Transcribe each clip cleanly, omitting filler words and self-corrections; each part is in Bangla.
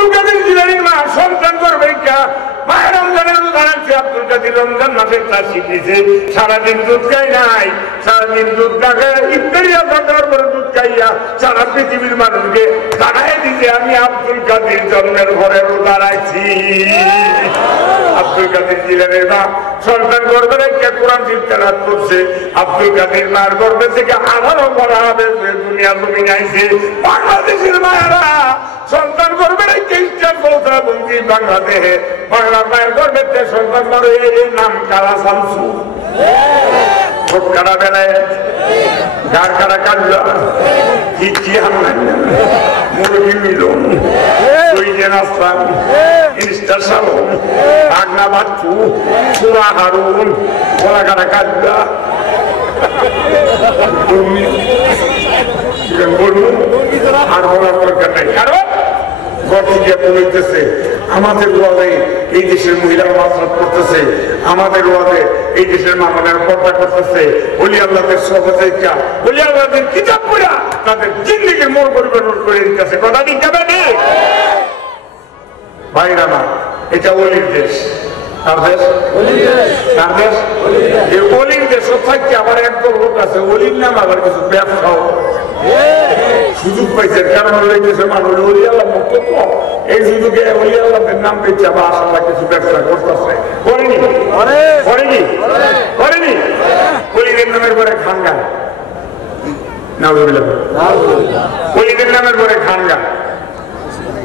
আব্দুল কাদের জিলানীর মা সন্তান করবে মায়ের রমজানের দাঁড়াচ্ছে আব্দুল কাদের রমজান মাসের তার শিখেছে সারাদিন দুধ খাই নাই সারাদিন দুধ না খায় ইফতারি আসার পরে দুধ খাইয়া সারা পৃথিবীর মানুষকে দাঁড়ায় দিতে আমি আব্দুল কাদের জন্মের ঘরে রোজা রাখছি। আব্দুল কাদের জিলানীর মা সন্তান গর্বে রেখে কোরআন তেলাওয়াত করছে। আব্দুল কাদের মার গর্বে থেকে আবারও বলা হবে দুনিয়া জমিন আইছে। বাংলাদেশের মায়েরা সন্তান গর্বে রেখে ইস্টার বলতে বলছি বাংলাদেশে বাংলা মায়ের গর্বে সন্তান বড় এই নাম কালা শামসু ভোট কাটা বেলায় গার কাটা কাটলা কি হামলা মুরগি মিলন দইজেন আসলাম ইস্টার সালন আগনা বাচ্চু পুরা হারুন গলা কাটা কাটলা আর বলার দরকার নাই। কারণ বলতেছে আমাদের ওয়াদে এই দেশের মহিলারা মাসরাত করতেছে, আমাদের ওয়াদে এই দেশের মামলার পর্দা করতেছে, ওলি আল্লাহদের সহযোগিতা ওলি আল্লাহদের কিতাব পড়া তাদের জিন্দেগির মোড় পরিবর্তন করে দিতেছে। কথা ঠিক যাবে না ভাইরা না, এটা ওলির দেশ। কার দেশ? কার দেশ? এই ওলির দেশ থাকতে আবার একদল লোক আছে ওলির নাম আবার কিছু ব্যবসাও সুযোগ পাইছে। কারণ ওই দেশের মানুষ ওলি আল্লাহ বক্তব্য এই সুযোগে ওলি আল্লাহদের নাম পেয়েছে আবার আসাল্লাহ কিছু ব্যবসা করতেছে। করেনি করেনি করেনি ওলিদের নামের পরে খানগা না ওলিদের নামের পরে খানগা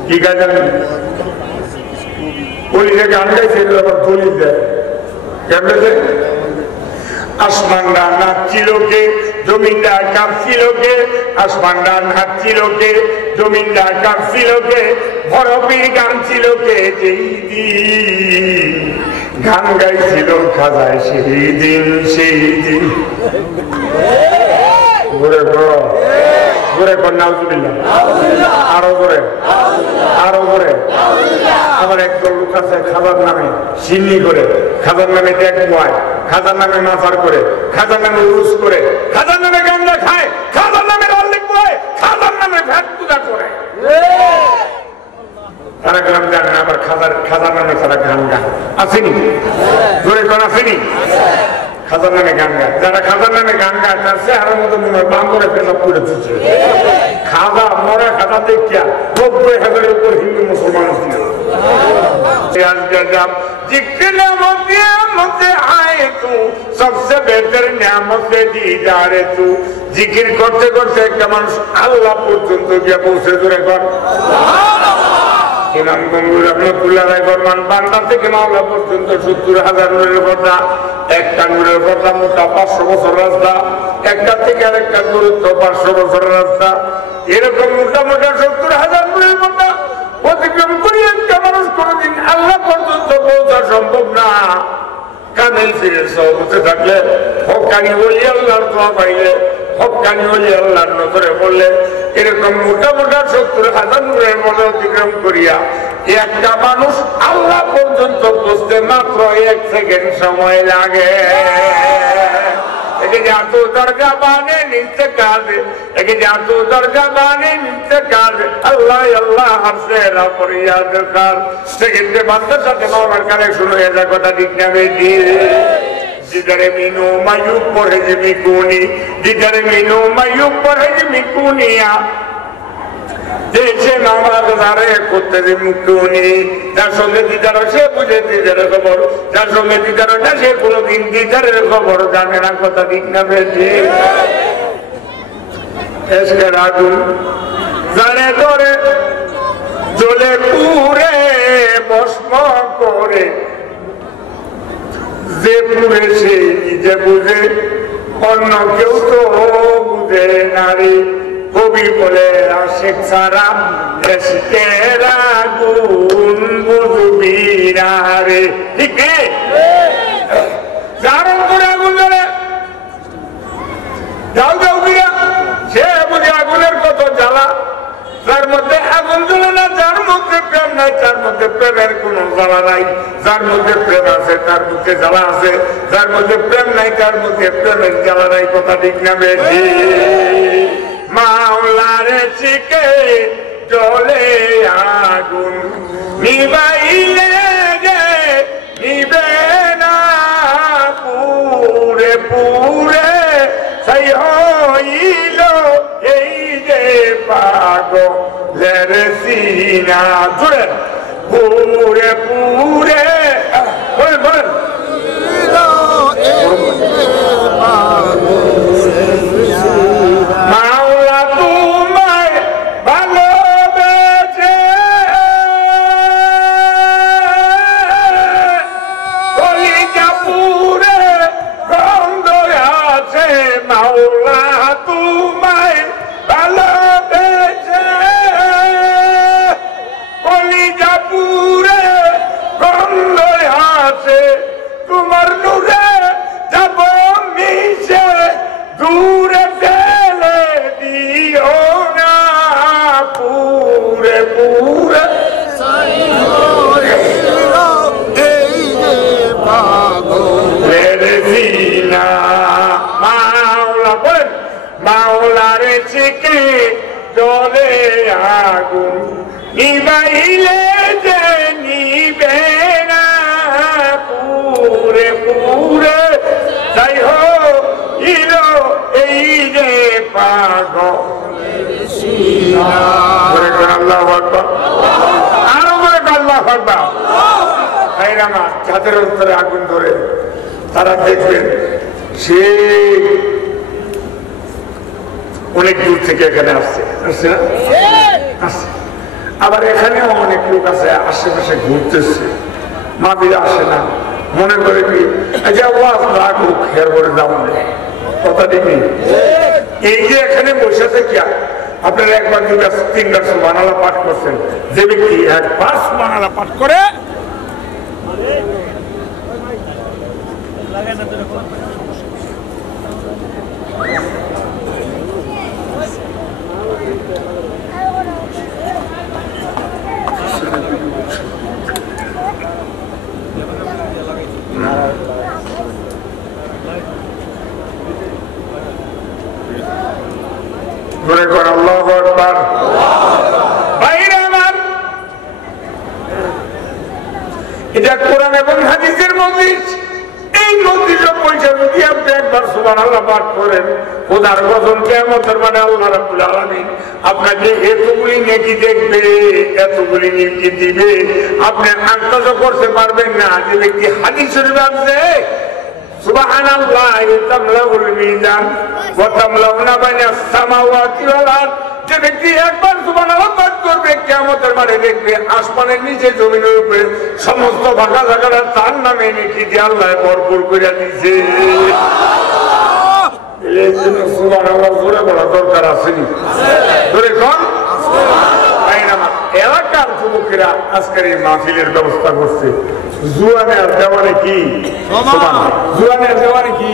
কি কাজ জানেন? ওলিদের গান গাইছে আবার দলিল দেয় কেমন আসমানরা নাচছিল কে জমিনদার কাঁপছিল কে আসমানরা নাচছিল কে জমিনদার কাঁপছিল কে বরফের গান ছিল কে যেই দিন গান গাইছিল খাজায় সেই দিন ঘুরে ঘুরো ঘুরে কর নাউজুবিল্লাহ আরো ঘুরে আরো ঘুরে। আবার একদল লোক আছে খাবার নামে সিন্নি করে, খাবার নামে ট্যাগ মোয়, খাজার নামে মাথার করে, খাজার নামে রুস করে, খাজার নামে গান্দা খায়, খাজার নামে রাল্লিক বয়, খাজার নামে ভ্যাট পূজা করে। তারা গ্রাম জানে না আবার খাজার নামে তারা গান গায় আসেনি ধরে কোন আসেনি খাজার নামে গান গায়। যারা খাজার নামে গান গায় তার চেহারার মতো মনে হয় বান্দরে পেশাব করে দিচ্ছে। খাজা মরা খাজা দেখিয়া 90,000-এর উপর হিন্দু মুসলমান ছিল। जिक्र नियामत आए तू सबसे बेहतर नियामत दीदार तू। जिक्र करते करते একটা মানুষ আল্লাহ পর্যন্ত গিয়ে পৌঁছে জোরে কর ইমাম গঙ্গুর রহমাতুল্লাহ আলাইহি ফরমান বান্দা থেকে মাওলা পর্যন্ত 70,000 নূরের পর্দা। একটা নূরের পর্দা মোটা 500 বছর রাস্তা, একটা থেকে আরেকটা দূরত্ব 500 বছর রাস্তা। এরকম মোটা মোটা 70,000 নূরের পর্দা অতিক্রম করে একটা মানুষ কোনদিন আল্লাহ পর্যন্ত পৌঁছা সম্ভব না। কামেল ফিরে সহবতে থাকলে হক্কানি ওলি আল্লাহর দোয়া পাইলে হক্কানি ওলি আল্লাহর নজরে পড়লে এরকম মোটা মোটা 70,000 নূরের মধ্যে অতিক্রম করিয়া একটা মানুষ আল্লাহ পর্যন্ত পৌঁছতে মাত্র 1 সেকেন্ড সময় লাগে। जातो दरगाह बाने नीचे कादे एक जातो दरगाह बाने नीचे कादे अल्लाह अल्लाह हमसे रा फरियाद कर सेकंडे बंदर साथे मावलार काने शुरू হয়ে যায় কথা ঠিক না বেটি जिधरे मीनू मायूब पढ़े जिमी कुनी जिधरे मीनू मायूब पढ़े जिमी कुनिया देशे नामाज दारे করতে জিমি কুনি যার সঙ্গে দিদার সে বুঝে দিদারের খবর যার সঙ্গে দিদার না সে কোনোদিন দিদারের খবর জানে না কথা ঠিক না বেটি এসকে রাজু জানে করে জ্বলে পুরে ভস্ম করে যে পুরে সে নিজে বুঝে অন্য কেউ তো বুঝে নারী কবি বলে আশিক সারা এসকের আগুন বুঝবি না রে ঠিক যার অন্তরে আগুন জ্বলে যাও যাও দিয়া সে বুঝে আগুনের কত জ্বালা যার মধ্যে আগুন জ্বলে না যার মধ্যে প্রেম নাই তার মধ্যে প্রেমের কোন জ্বালা নাই যার মধ্যে প্রেম আছে তার মধ্যে জ্বালা আছে যার মধ্যে প্রেম নাই তার মধ্যে প্রেমের জ্বালা নাই কথা ঠিক না বেশি মাওলারে শিখে জলে আগুন নিবাইলে যে নিবে না পুরে পুরে সেই হইল এই যে পাগলের সিনা জুড়ে পুরে পুরে বলেন বলেন মাওলা তোমায় ভালোবেসে কলিজা পুরে গন্ধ আছে মাওলা তোমায় ভালোবেসে কলিজা পুরে গন্ধ আছে তোমার নূরে যাব মিশে দূরে ফেলে দিও না পুরে পুরে মাওলা বলেন মাওলারে চিকে জলে আগুন নিবাইলে যে নিবে না পুরে পুরে যাই হোক ইলো এই যে পাগলের সিনা আল্লাহু আকবার আরো বলে আল্লাহু আকবার ভাইরা মা যাদের অন্তরে আগুন ধরে তারা দেখবেন সে অনেক দূর থেকে এখানে আসছে আসছে না আসছে আবার এখানেও অনেক লোক আছে আশেপাশে ঘুরতেছে মাবিরা আসে না মনে করে কি ওয়াজ লাগুক হের করে যাবো কথা দেখি এই যে এখানে বসে থেকে আপনারা একবার দুবার তিনবার সুবহানাল্লাহ পাঠ করছেন যে ব্যক্তি একবার সুবহানাল্লাহ পাঠ করে আল্লাহু আকবার বাইরে আমার এটা কোরআন এবং হাদিসের মজলিস এই মজলিসে পয়সা যদি আপনি একবার সুবহানাল্লাহ পাঠ করেন খোদার কসম কিয়ামতের মানে আল্লাহ রাব্বুল আলামিন আপনাকে এতগুলি নেকি দেখবে এতগুলি নেকি দিবে আপনি আন্দাজ করতে পারবেন না যে ব্যক্তি হাদিস শরীফ আছে সুবহানাল্লাহি তামলাউল মিজান ওয়া তামলাউনা বাইনাস সামাওয়াতি ওয়াল আরদ যে ব্যক্তি একবার সুবহানাল্লাহ পাঠ করবে কিয়ামতের মাঠে দেখবে আসমানের নিচে জমিনের উপরে সমস্ত ফাঁকা জায়গাটা তার নামে নেকি দিয়ে আল্লাহ ভরপুর করে দিয়েছে এই জন্য সুবহানাল্লাহ জোরে বলা দরকার আসেনি জোরে কোন এলাকার যুবকেরা আজকের এই মাহফিলের ব্যবস্থা করছে জুয়ানে আর দেওয়ানে কি জুয়ানে আর দেওয়ানে কি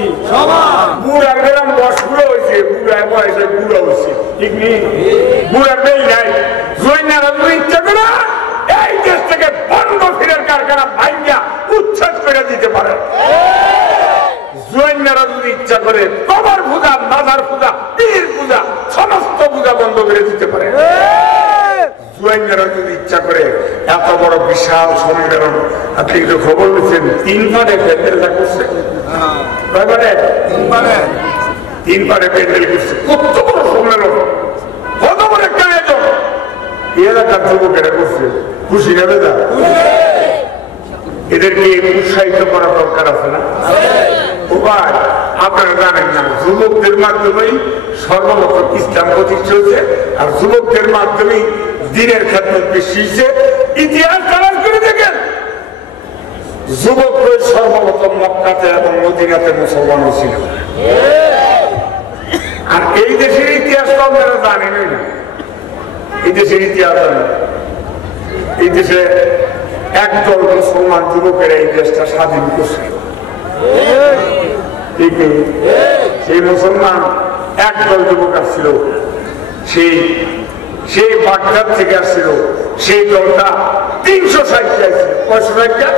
বুড়া গ্রাম বয়স বুড়ো হয়েছে বুড়ায় বয়সে বুড়ো হয়েছে ঠিক নেই বুড়া নেই নাই জুয়ানারা যদি ইচ্ছা করে এই দেশ থেকে বন্ধ ফিরের কারখানা ভাঙ্গা উচ্ছেদ করে দিতে পারে জুয়ানারা যদি ইচ্ছা করে কবর পূজা মাজার পূজা পীর পূজা সমস্ত পূজা বন্ধ করে দিতে পারে জুয়াইনারা যদি ইচ্ছা করে এত বড় বিশাল সম্মেলন আপনি একটু খবর পেয়েছেন 3 বারে প্যান্ডেলটা করছে তিন বারে প্যান্ডেল করছে কত বড় সম্মেলন কত বড় একটা আয়োজন এই এলাকার যুবকেরা করছে খুশি যাবে না এদেরকে উৎসাহিত করা দরকার আছে না উপায় আপনারা জানেন না যুবকদের মাধ্যমেই সর্বপ্রথম ইসলাম প্রতিষ্ঠা হয়েছে আর যুবকদের মাধ্যমেই দিনের খেদমত বেশি হয়েছে ইতিহাস তালাশ করে দেখেন যুবকরা সর্বপ্রথম মক্কাতে এবং মদিনাতে মুসলমান ছিল আর এই দেশের ইতিহাস তো আপনারা জানেনই না এই দেশের ইতিহাস জানেন এই দেশে একদল মুসলমান যুবকেরা এই দেশটা স্বাধীন করছিল সেই মুসলমান একদল যুবক আসছিল সেই বাগদাদ থেকে আসছিল সেই দলটা 360টা আসছিল 560টা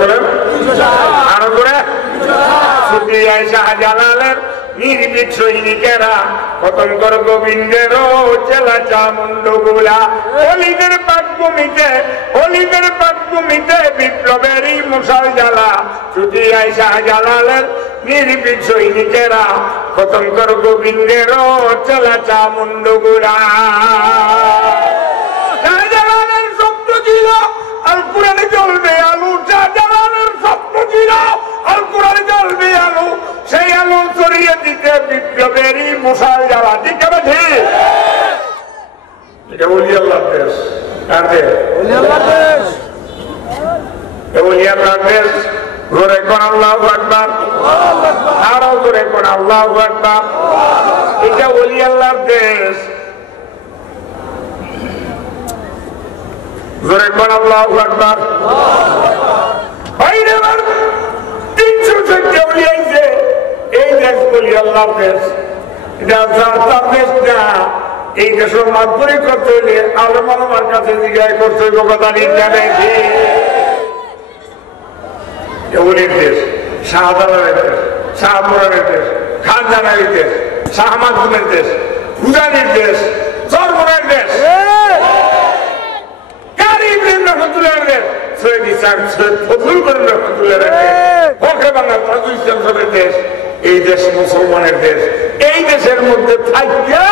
বলেন আরো করে শাহজালালের নির্ভীক সৈনিকেরা খতম কর গোবিন্দের চেলা চামুন্ডগুলা। অলিদের পাকভূমিতে বিপ্লবেরই মশাল জ্বালা, ছুটি আয় শাহজালালের নির্ভীক সৈনিকেরা খতম কর গোবিন্দের চেলা চামুন্ডগুলা। শাহজালালের স্বপ্ন ছিল আল কোরআনে জ্বলবে আলু, শাহজালালের স্বপ্ন ছিল আল কোরআনে জ্বলবে আলু, সেই আলু ছড়িয়ে দিতে বিপ্লবেরই মশাল জ্বালা। ঠিক আছে, এটা ওলি আল্লাহর দেশ। কার দেশ? ওলি আল্লাহর দেশ। ওলি আল্লাহর দেশ। জোরে কোন আল্লাহু আকবার, আরো জোরে কোন আল্লাহু আকবার। এটা ওলি আল্লাহর দেশ। জোরে কোন আল্লাহু আকবার। 314 ওলি আইছে, এই দেশ ওলি আল্লাহর দেশ। এটা তার দেশ না। এই দেশের মাধ্যমে করতে হইলে আলম আলমার কাছে জিজ্ঞাসা করতে হইব কথা জানে কি ওলির দেশ, শাহজালালের দেশ, শাহপুরানের দেশ, খানজানারির দেশ, শাহ মাহমুদের দেশ, হুজানির দেশ, চরমনের দেশ, কারি ইব্রাহিম রহমতুল্লাহর দেশ, সৈয়দ ইসহাক সৈয়দ ফজলুল করিম রহমতুল্লাহর দেশ, হকে বাংলা তাজুল ইসলাম সাহেবের দেশ। এই দেশ মুসলমানের দেশ। এই দেশের মধ্যে থাকিয়া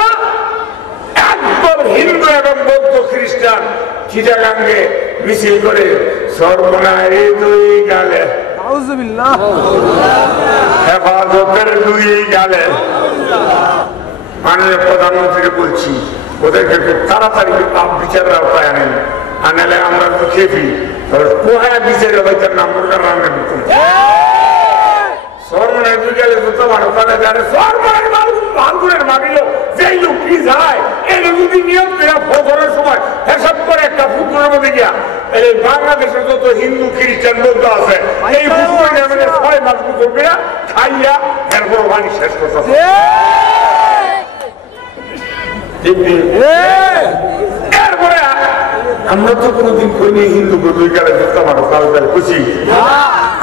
একদম হিন্দু এবং বৌদ্ধ খ্রিস্টান চিটাগাঙ্গে মিছিল করে সর্বনায় দুই গালে হেফাজতের দুই গালে। মাননীয় প্রধানমন্ত্রীকে বলছি, ওদেরকে খুব তাড়াতাড়ি বিচারের আওতায় আনেন, আনালে আমরা তো খেপি পোহায় বিচারে হয়তো নাম্বার রান্না দিতাম। সর্বনায় দুই গালে যত ভালো তারা জানে সর্বনায় ভাঙুরের মাগিল যেই লোক কি যায় এই যদি নিয়ম ফজরের সময় হিসাব করে একটা পুকুরের মধ্যে গিয়া এই বাংলাদেশের যত হিন্দু খ্রিস্টান বৌদ্ধ আছে এই পুকুরের নামে 6 মাস পুকুর পেয়া খাইয়া এরপর পানি শেষ করতে। এরপরে আমরা তো কোনোদিন করিনি হিন্দু দুই গালে যুক্ত মানুষ কালো গালে খুশি।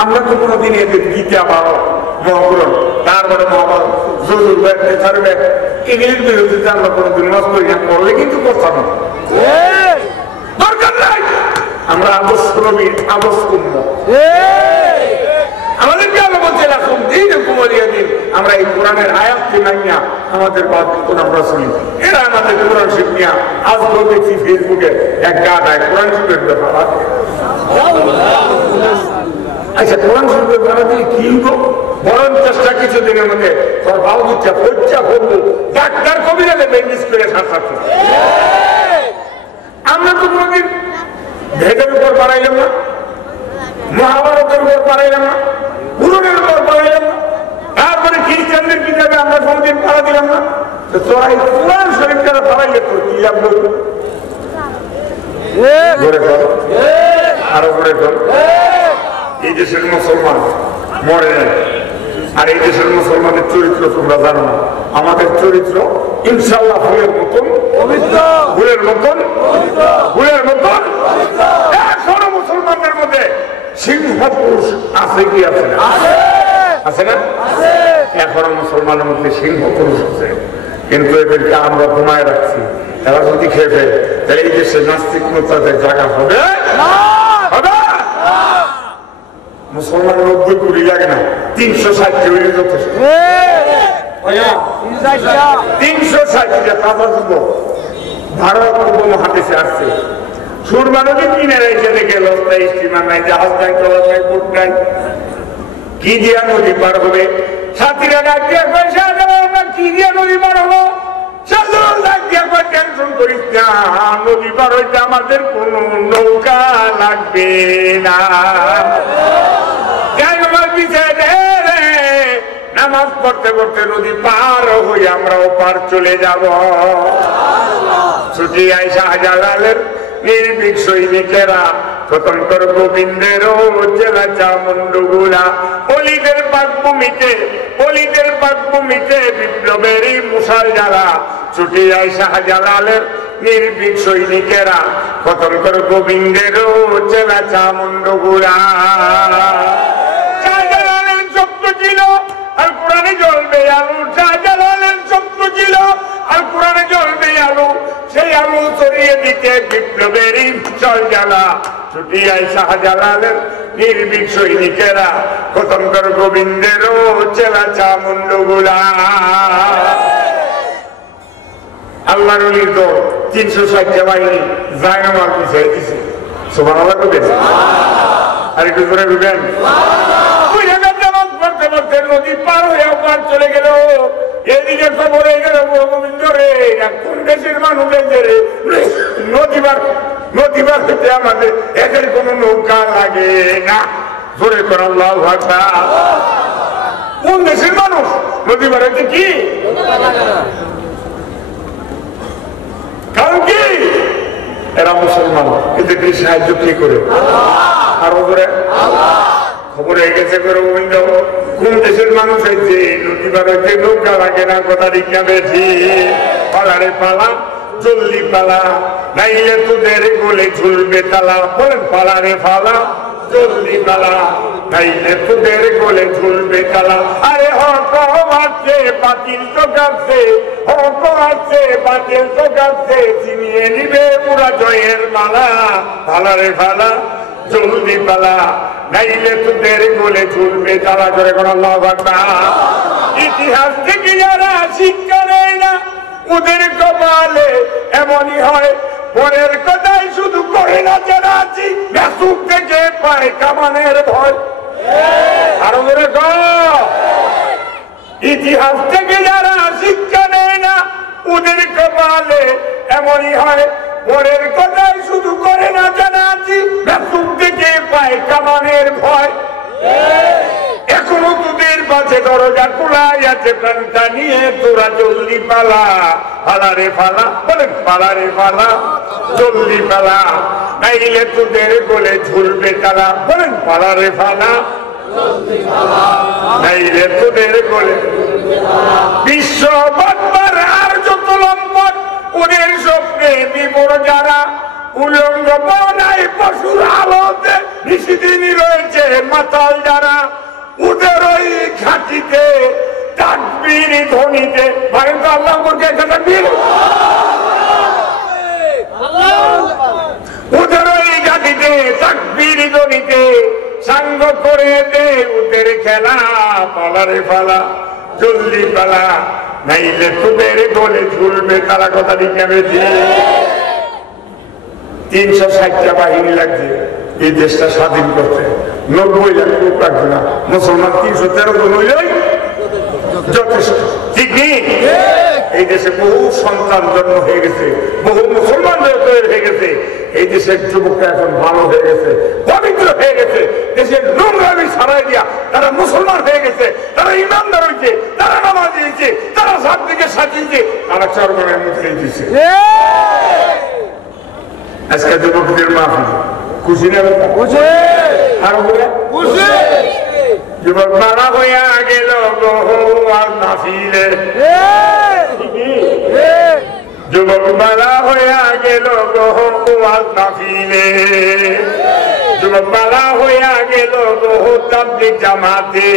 আমরা তো কোনোদিন এদের গীতা ভারত মহাপুরণ তারপরে মহাভারত যজুর্বেদ নেতারবেদ এগুলির বিরোধিতা আমরা কোনোদিন নষ্ট করি না, করলে কিন্তু করতাম না, দরকার নাই। আমরা আদর্শ নবী আদর্শ কুম্ভ আমাদেরকে আলো বলছে রাখুন দিন কুমরিয়া দিন। আমরা এই কোরআনের আয়াতকে মাইয়া আমাদের বাদ কোন আমরা শুনি। এরা আমাদের কোরআন শিখ নিয়া আজকে দেখছি ফেসবুকে এক গাদায় কোরআন শিখের ব্যাপার। আচ্ছা, কোরআন শিখের ব্যাপার দিয়ে কি বরং চেষ্টা কিছুদিনের মধ্যে তোর বাবু দিচ্ছা পরীক্ষা করবো ডাক্তার কবিরালে ব্যান্ডেজ করে সাথে। আমরা তো কোনদিন ভেদের উপর বাড়াইলাম না, মহাভারতের উপর বাড়াইলাম না, পুরনের উপর বাড়াইলাম না, তারপরে খ্রিস্টানদের কিতাবে আমরা কোনদিন পাড়া দিলাম না। তো তোরা এই কোরআন শরীফ যারা বাড়াইলে তোর কি লাভ বলবো? আরো করে কর। এই দেশের মুসলমান মরে নাই, আর এই দেশের মুসলমানের চরিত্র তোমরা জানো না। আমাদের চরিত্র ইনশাল্লাহ ফুলের মতন ফুলের মতন ফুলের মতন। এখনো মুসলমানদের মধ্যে সিংহ পুরুষ আছে কি আছে না? আছে না? এখনো মুসলমানের মধ্যে সিংহ পুরুষ আছে, কিন্তু এদেরকে আমরা ঘুমায় রাখছি। এরা যদি খেয়ে তাহলে এই দেশে নাস্তিক মোতাদের জায়গা হবে হবে। মুসলমান 90 কোটি লাগে না, 360 হইলে যথেষ্ট। 360 ভারত উপমহাদেশে আসছে। সুরমা নদী কিনারে এসে দেখে লস্তা স্টিমার নাই, জাহাজ নাই, ট্রলার নাই, বোট নাই, কি দিয়া নদী পার হবে? সাথীরা ডাক দিয়ে পয়সা দেবো, আমরা কি দিয়া নদী পার হবো? টেনশন করিস না, নদী পার হইতে আমাদের কোন নৌকা লাগবে না। নামাজ পড়তে পড়তে নদী পার হয়ে আমরাও পার চলে যাব। ছুটি আয় শাহজালালের নির্ভীক সৈনিকেরা স্বতন্ত্র গোবিন্দের জেলা চামুন্ডগুলা। অলিদের পাকভূমিতে বিপ্লবেরই মশাল জ্বালা। ছুটি আয় শাহজালালের নির্ভীক সৈনিকেরা স্বতন্ত্র গোবিন্দের জেলা চামুন্ডগুলা। শাহজালালের স্বপ্ন ছিল আর কোরআনে জ্বলবে জ্বলবে আলু, শাহজালালের স্বপ্ন ছিল আর কোরআনে জ্বলবে আলু। সেই আলু ছড়িয়ে দিতে বিপ্লবেরই জলজ্বালা, ছুটি আয় শাহজালালের নির্ভীক সৈনিকেরা, কতঙ্কর গোবিন্দেরও চেলা চামুন্ডগুলা। আল্লাহর ওলি তো 360 বাহিনী জায়নামাল পিছিয়ে দিছে। সুবহানাল্লাহ কইবেন, আর একটু জোরে বলবেন। পড়তে পড়তে নদী পার হয়ে পার চলে গেল। এদিকে খবর হয়ে গেল গোবিন্দ রে, কোন দেশের মানুষ রে নদী পার হতে আমাদের এদের কোন নৌকা লাগে না। জোরে কর আল্লাহু আকবার। কোন দেশের মানুষ নদী পার হতে কি কারণ কি? এরা মুসলমান, এদেরকে সাহায্য কি করে? আরো করে খবর হয়ে গেছে গোবিন্দ কোন দেশের মানুষ হয়েছে নদী পার হইতে নৌকা লাগে না। কথা ঠিক না বেশি? পালারে পালা, জলদি পালা, নাইলে তোদের গোলে ঝুলবে তালা। বলেন পালারে পালা, জলদি পালা, নাইলে তোদের গোলে ঝুলবে তালা। আরে হক আসছে বাতিল তো কাঁপছে, হক আসছে বাতিল তো কাঁপছে, চিনিয়ে নিবে পুরা জয়ের মালা। পালারে পালা, জলদি পালা, নাইলে তোদের গোলে ঝুলবে তালা। করে কোন আল্লাহু আকবার। ইতিহাস থেকে যারা শিক্ষা নেয় না ওদের কপালে এমনই হয়। পরের কথাই শুধু করে না যারা আছি, মেসুক থেকে পায় কামানের ভয়। আরো ধরে ইতিহাস থেকে যারা শিক্ষা নেয় না ওদের কপালে এমনই হয়। পরের কথাই শুধু করে না জানা আছি, মেসুক থেকে পায় কামানের ভয়। এখনো তোদের পাশে দরজা খোলাই আছে, প্রাণটা নিয়ে তোরা জলদি পালা। পালারে পালা, বলেন পালারে পালা, জলদি পালা, নাইলে তোদের গোলে ঝুলবে তালা। বলেন পালারে পালা, নাইলে তোদের গোলে। বিশ্ব বাদবার আর যত লম্বন ওদের স্বপ্নে বিবর যারা, উলঙ্গ বনায় পশুর আলোতে নিশিদিনই রয়েছে মাতাল যারা। ওদের ওই ঘাটিতে তাকবীর ধ্বনিতে ভারত আল্লাহ করছে তাকবীর। ওদের ওই ঘাটিতে তাকবীর ধ্বনিতে সাঙ্গ করে দে ওদের খেলা। পালারে পালা, জলদি পালা, নাইলে তোদের গোলে ঝুলবে তারা। কথা ঠিক না বেশি? 360টা বাহিনী লাগছে এই দেশটা স্বাধীন করতে। 90 লাখ লোক লাগবে না, মুসলমান 313 জন হইলেই যথেষ্ট। ঠিক নেই? এই দেশে বহু সন্তান জন্ম হয়ে গেছে, বহু মুসলমান তৈরি হয়ে গেছে। এই দেশের যুবকরা এখন ভালো হয়ে গেছে, পবিত্র হয়ে গেছে। দেশের নোংরামি ছাড়াই দিয়া তারা মুসলমান হয়ে গেছে, তারা ইমানদার হয়েছে, তারা নামাজ দিয়েছে, তারা সব দিকে সাজিয়েছে, তারা চরমনের মুখে দিয়েছে। আজকে যুবকদের মাহফিল খুশি না? আরো বলে খুশি। যুবক মারা হইয়া গেল মাহফিলে, যুবক মারা হইয়া গেল মাহফিলে, যুবক মারা হইয়া গেল তাবলীগ জামাতে।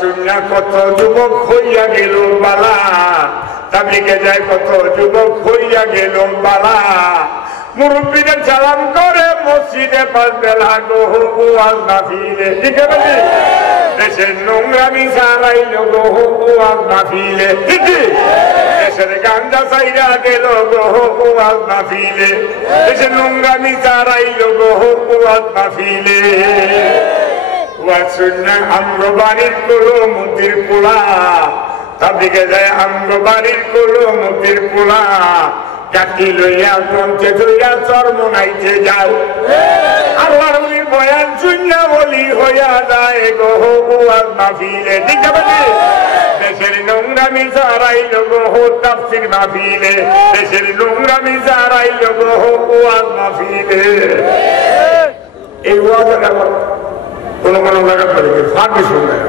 শুনিয়া কত যুবক হইয়া গেল বালা, তাবলীগে যায় কত যুবক হইয়া গেল বালা। মুরব্বীদের সালাম করে মসজিদে পাঁচ বেলা ওয়াজ মাহফিলে। ঠিক আছে? দেশের নোংরামি সারাইল ওয়াজ মাহফিলে। দেশের গাঞ্জা সাইরা গেল ওয়াজ মাহফিলে, দেশের নোংরামি সারাইল ওয়াজ মাহফিলে। ওয়াজ শুনে আমগো বাড়ির কোলো মুদির পোলা, তাবলীগে যায় আমগো বাড়ির কোলো মুদির পোলা। কাটি লইয়া গ্রন্থে ধইয়া চর্ম নাইতে যায়, আল্লাহর বয়ান শুনিয়া বলি হইয়া যায় গো ওয়াজ মাহফিলে। ঠিক আছে? দেশের নোংরামি যারাইল গো তাফসীর মাহফিলে, দেশের নোংরামি যারাইল গো ওয়াজ মাহফিলে। এই ওয়াজের আবার কোন কোন জায়গা পড়ে গেছে পারমিশন নেই,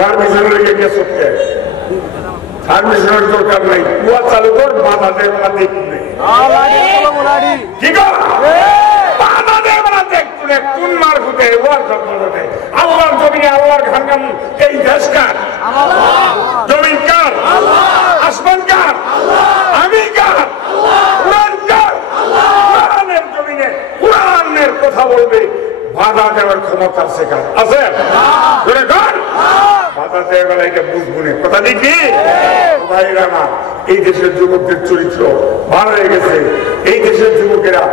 পারমিশন লেগে গেছে। পারমিশনের দরকার নাই, ওয়াজ চালু কর, বাধা দেওয়া দেখ নেই। ঠিক আছে? বাধা দেওয়া দেখ ময়দানে কোন মারফতে ওয়াজ করতে আল্লাহর জমিনে আল্লাহর খানকাম এই দেশ কার জমিন কার আসমান কার আমি কার কোরআন কার কোরআনের জমিনে কোরআনের কথা বলবে বাধা দেওয়ার ক্ষমতা আছে কার আছে ধরে কার বাধা দেওয়া গেলে এটা বুঝবো না কথা দেখি ভাইরা না এই দেশের যুবকদের চরিত্র ভালো হয়ে গেছে এই দেশের যুবকেরা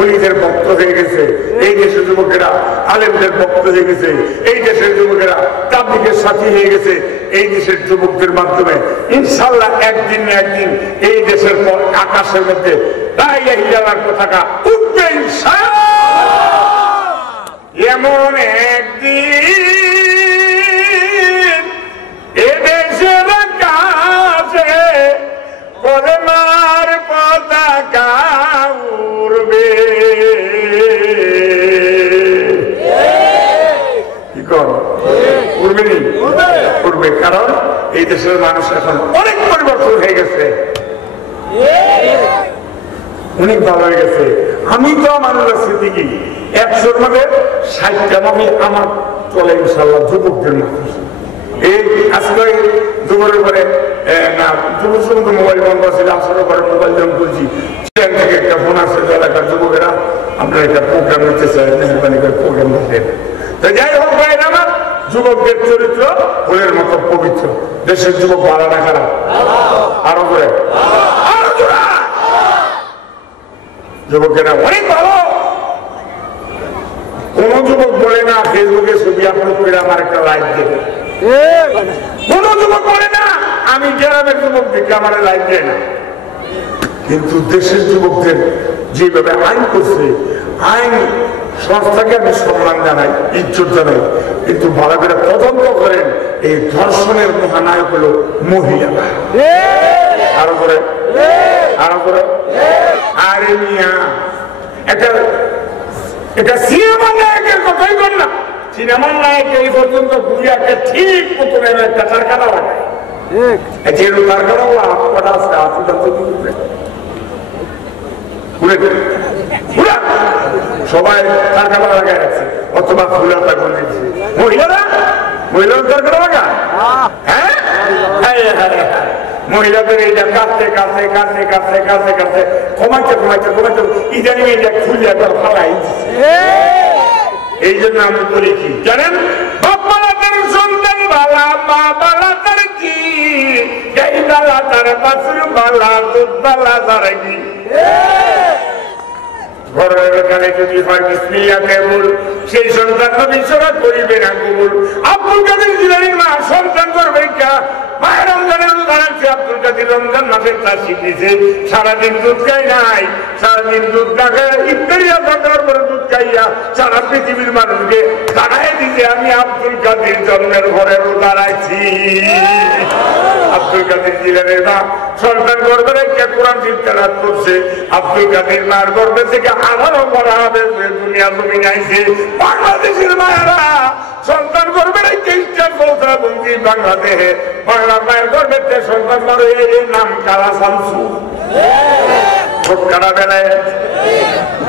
ওলিদের ভক্ত হয়ে গেছে এই দেশের যুবকেরা আলেমদের ভক্ত হয়ে গেছে এই দেশের যুবকেরা তাবলীগের সাথী হয়ে গেছে এই দেশের যুবকদের মাধ্যমে ইনশাআল্লাহ একদিন না একদিন এই দেশের পর আকাশের মধ্যে লা ইলাহা ইল্লাল্লাহর পতাকা উঠবে ইনশাআল্লাহ এমন একদিন এ দেশের কাছে কলেমার পতাকা উড়বে কি কর উড়বে নি উড়বে কারণ এই দেশের মানুষ এখন অনেক পরিবর্তন হয়ে গেছে অনেক ভালো হয়ে গেছে আমি তো মানুষের স্মৃতি কি 100-র মধ্যে 60টা আমি আমার চলে ইনশাআল্লাহ যুবকদের মানুষ এই আজকে দুপুরের পরে না দুপুর সময় মোবাইল বন্ধ ছিল আসার পরে মোবাইল যখন করছি সেখান থেকে একটা ফোন আসছে এলাকার যুবকেরা আপনার একটা প্রোগ্রাম নিতে চাই মেহরবানি করে প্রোগ্রাম নিতেন তো যাই হোক ভাই আমার যুবকদের চরিত্র ফুলের মতো পবিত্র দেশের যুবক ভালো না খারাপ আরো করে আরো জোড়া যুবকেরা অনেক ভালো কোন যুবক বলে না ফেসবুকে ছবি আপলোড করে আমার একটা লাইক দেবে কোন যুবক বলে না আমি গ্রামের যুবক দেখে আমার লাইক দেয় না কিন্তু দেশের যুবকদের যেভাবে আইন করছে আইন সংস্থাকে আমি সম্মান জানাই ইজ্জত জানাই কিন্তু ভালো করে তদন্ত করেন এই ধর্ষণের মহানায়ক হলো মহিলারা আরো করে আরো করে আরে মিয়া এটা সিনেমার নায়কের কথাই বল না সিনেমার নায়ক এই পর্যন্ত বুড়িয়াকে ঠিক মতো একটা কারখানা লাগায় সবাই কারখানা লাগায় আছে অথবা ফুলের কারখানা মহিলারা কারখানা লাগায় হ্যাঁ মহিলাদের এইটা কাঁদতে কাঁদতে কাঁদতে কাঁদতে কাঁদতে কাঁদতে কমাইতে কমাইতে কমাইতে ইদানিং এইটা খুলে একবার ফালাই এই জন্য আমি বলি কি জানেন বাপ বালা তার সন্তান বালা মা বালা তার কি গাই বালা তার বাছুর বালা দুধ বালা তার কি ঘরের এখানে যদি হয় বিসমিল্লাহ কবুল সেই সন্তান নবী ছাড়া করিবে না কবুল আব্দুল কাদের জিলানীর মা সন্তান করবে কা মায়ের রমজানের উদাহরণ আব্দুল কাদের রমজান মাসের তা শিখেছে সারাদিন দুধ খাই নাই সারাদিন দুধ না খায় ইফতারি আসার পরে দুধ খাইয়া সারা পৃথিবীর মানুষকে দাঁড়ায় দিতে আমি আব্দুল কাদের জন্মের ঘরে রোজা রাখছি আব্দুল কাদের জিলানীর মা সন্তান গর্বে রেখে কোরআন তিলাওয়াত করছে আব্দুল কাদের মার গর্বে থেকে আবারও বলা হবে দুনিয়া জমিন আইছে বাংলাদেশের মায়েরা সন্তান গর্বে রেখে ইস্টার বলতে বলছি বাংলাদেশে বাংলা মায়ের গর্বে সন্তান বড় এই নাম কালা শামসু ভোট কাটা বেলায়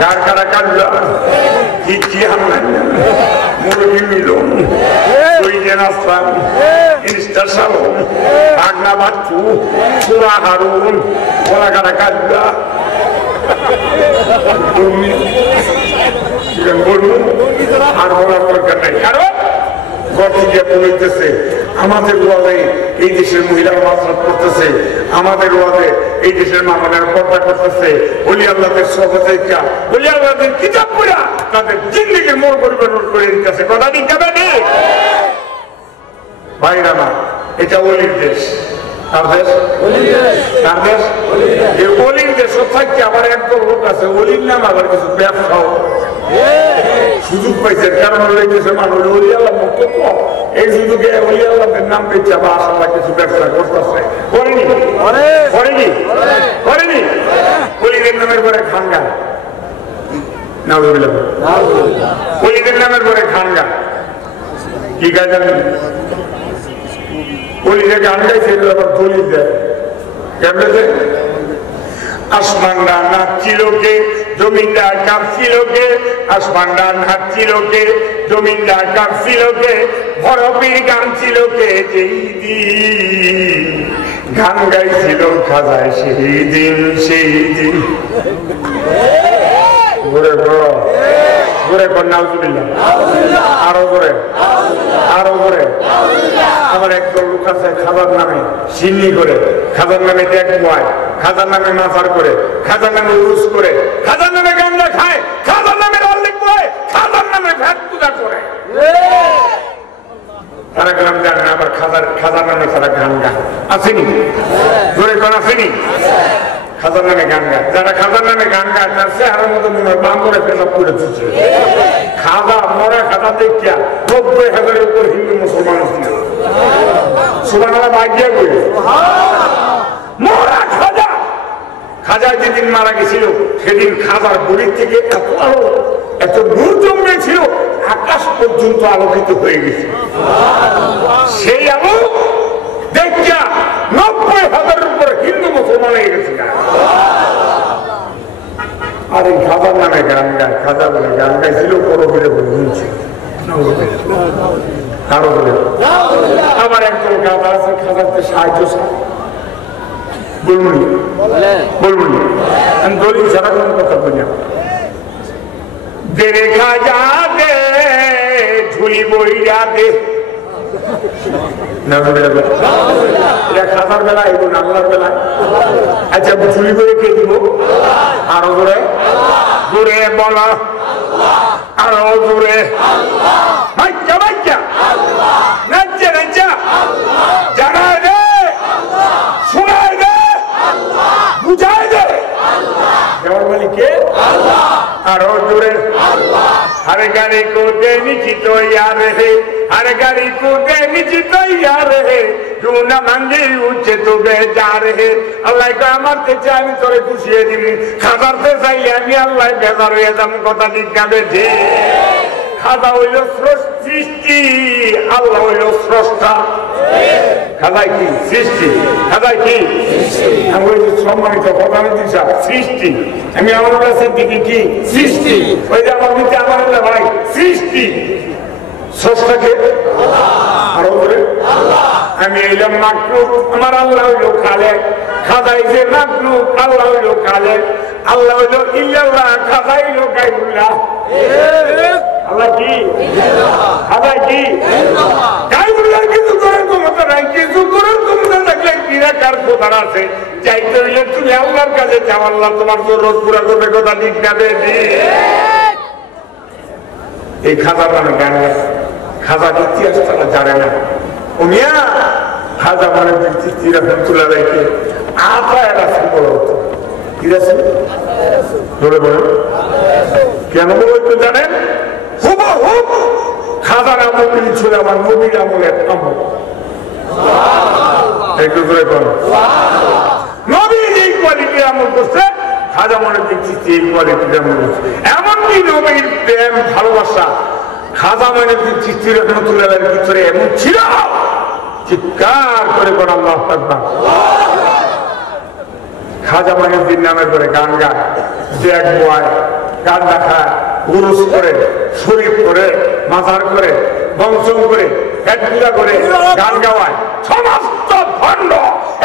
গাড় কাটা কাটল কি হামলা মুরগি মিলন দইজেন আসলাম ইনস্টার সালন আগনা বাচ্চু চূড়া হারুন গলা কাটা কাটলা আর বলার দরকার নাই কারণ আমাদের ওয়াজে এই দেশের মহিলারা মাসরাত করতেছে আমাদের ওয়াজে এই দেশের মামলার পর্দা করতেছে ওলি আল্লাহদের সহযোগিতা ওলি আল্লাহদের কিতাব পড়া তাদের জিন্দেগির মোড় পরিবর্তন করে দিতেছে কথা ঠিক যাবে না ভাইরা না এটা ওলির দেশ কার দেশ কার দেশ এই ওলির দেশ থাকতে আবার একদম লোক আছে ওলির নাম আবার কিছু ব্যবসাও সুযোগ পাইছে কারণ দেশের মানুষ ওলি আল্লাহ মুক্ত এই সুযোগে ওলি আল্লাহদের নাম পেয়েছে আবার আসাল্লাহ কিছু ব্যবসা করতেছে করেনি করেনি করেনি ওলিদের নামের পরে খানগা ওলিদের নামের পরে খানগা কি কাজ জানেন ওলিদের গান গাইছে আবার দলিল দেয় কেমন আসমানরা নাচছিল কে, জমিনরা কাঁপছিল কে, আসমানরা নাচছিল কে, জমিনরা কাঁপছিল কে, বরফের গান ছিল কে, যেই দিন গান গাইছিল খাজায় সেই দিন সেই দিন। ঘুরে ঘুরো ঘুরে নাউজুবিল্লাহ, আরো ঘুরে আরো ঘুরে। আমার একজন লোক আছে খাজার নামে সিন্নি করে, খাজার নামে ট্যাগ মোয়, খাজার নামে মাথার করে, খাজার নামে উরুস করে, খাজার নামে গাঞ্জা খায়, খাজার নামে রাল্লিক বয়, খাজার নামে ভ্যাট পূজা করে। তারা গ্রাম জানে না, আবার খাজার নামে তারা গান গায়। আসেনি ঘুরে কোন আসেনি? খাজার নামে গান গায়। যারা খাজার নামে গান গায় তার চেহারার মতো মনে হয় বান্দরে পেশাব করে দিচ্ছে। খাজা মরা খাজা দেখিয়া 90,000-এর উপর হিন্দু মুসলমান ছিল। সুবহানাল্লাহ ভাগিয়া কই মরা খাজা। খাজা যেদিন মারা গেছিল সেদিন খাজার গলির থেকে এত আলো, এত নূর জন্মেছিল, আকাশ পর্যন্ত আলোকিত হয়ে গেছে। সেই আলো দেখিয়া 90,000-এর উপর হিন্দু মুসলমান হয়ে গেছে। আর এই খাজার নামে গান গায়, খাজা বলে গান গাইছিল, বড় বলে বলে শুনছে। আরো বলে আমার একজন খাজা আছে, খাজাতে সাহায্য বলবনি বলবনি, আমি দলিল ছাড়া কোন কথা বলি। দে খাজা দে ঝুলি বইয়া দে। খাজার বেলা এবং আল্লাহর বেলা। আচ্ছা ঝুলি করে কে দিব? আরো জোরে জোরে বলা, আরো জোরে বাচ্চা বাচ্চা নাচা নাচা জানায় দে, শোনায় দে, বুঝায় দে। দেওয়ার মানে কে? আরো জোরে हर गाड़ी को दे नीची तो यार है, हर गाड़ी को दे नीची तो यार है, जो न मांगे ऊंचे तो बेजार है। अल्लाह का मारते चाहे तोरे खुशी है दिन खादारते चाहिए আমি আল্লাহ বেজার হয়ে যাম কথা ঠিক না বেঠে। খাদা হইল সৃষ্টি, আল্লাহ হইল স্রষ্টা। খাদাই কি সৃষ্টি, খাদাই কি আমি ওই যে সম্মানিত প্রধানমন্ত্রী সাহেব সৃষ্টি, আমি আমার কাছে দিকে কি সৃষ্টি, ওই যে আমার নিচে আমার ভাই সৃষ্টি। স্রষ্টাকে আরো বলে আমি এলাম মাকলুক, আমার আল্লাহ হইল খালেক। খাদাই যে মাকলুক, আল্লাহ হইল খালেক, আল্লাহ হইল ইল্লাল্লাহ, খাদাই হইল গায়রুল্লাহ। আল্লাহ কি? খাদাই কি? গায়রুল্লাহ। কিছু করার ক্ষমতা নাই, কিছু করার ক্ষমতা থাকলে কিরাকার খোদার আছে। চাইতে হইলে তুমি আল্লাহর কাছে যাও, আল্লাহ তোমার জরুরত পুরা করবে কথা ঠিক না বেশি। এই খাজার নামে গান গায়, খাজার ইতিহাস তারা জানে না। ও মিয়া খাজা মানে চিস্তি রহমতুল্লাহ আলাইহি আতায়ে রাসূল বলা হতো। কি রাসূল? বলে বলে কেন বলতো জানেন? হুবহুব খাজার আমল ছিল আমার নবীর আমলের আমল। একটু করে বলো নবী এই কোয়ালিটির আমল করছে, খাজা মনে চিস্তি এই কোয়ালিটির আমল করছে। এমনকি নবীর প্রেম ভালোবাসা খাজা মানে চিস্তি রহমতুল্লাহ আলাইহির ভিতরে এমন ছিল, চিৎকার করে কোন আল্লাহু আকবার। খাজা মাইনুদ্দিন নামে করে গান গায়, দেখ বয়, গান দেখায়, উরুস করে, শরীফ করে, মাজার করে, বংশম করে, পেট পূজা করে, গান গাওয়ায়। সমস্ত ভণ্ড,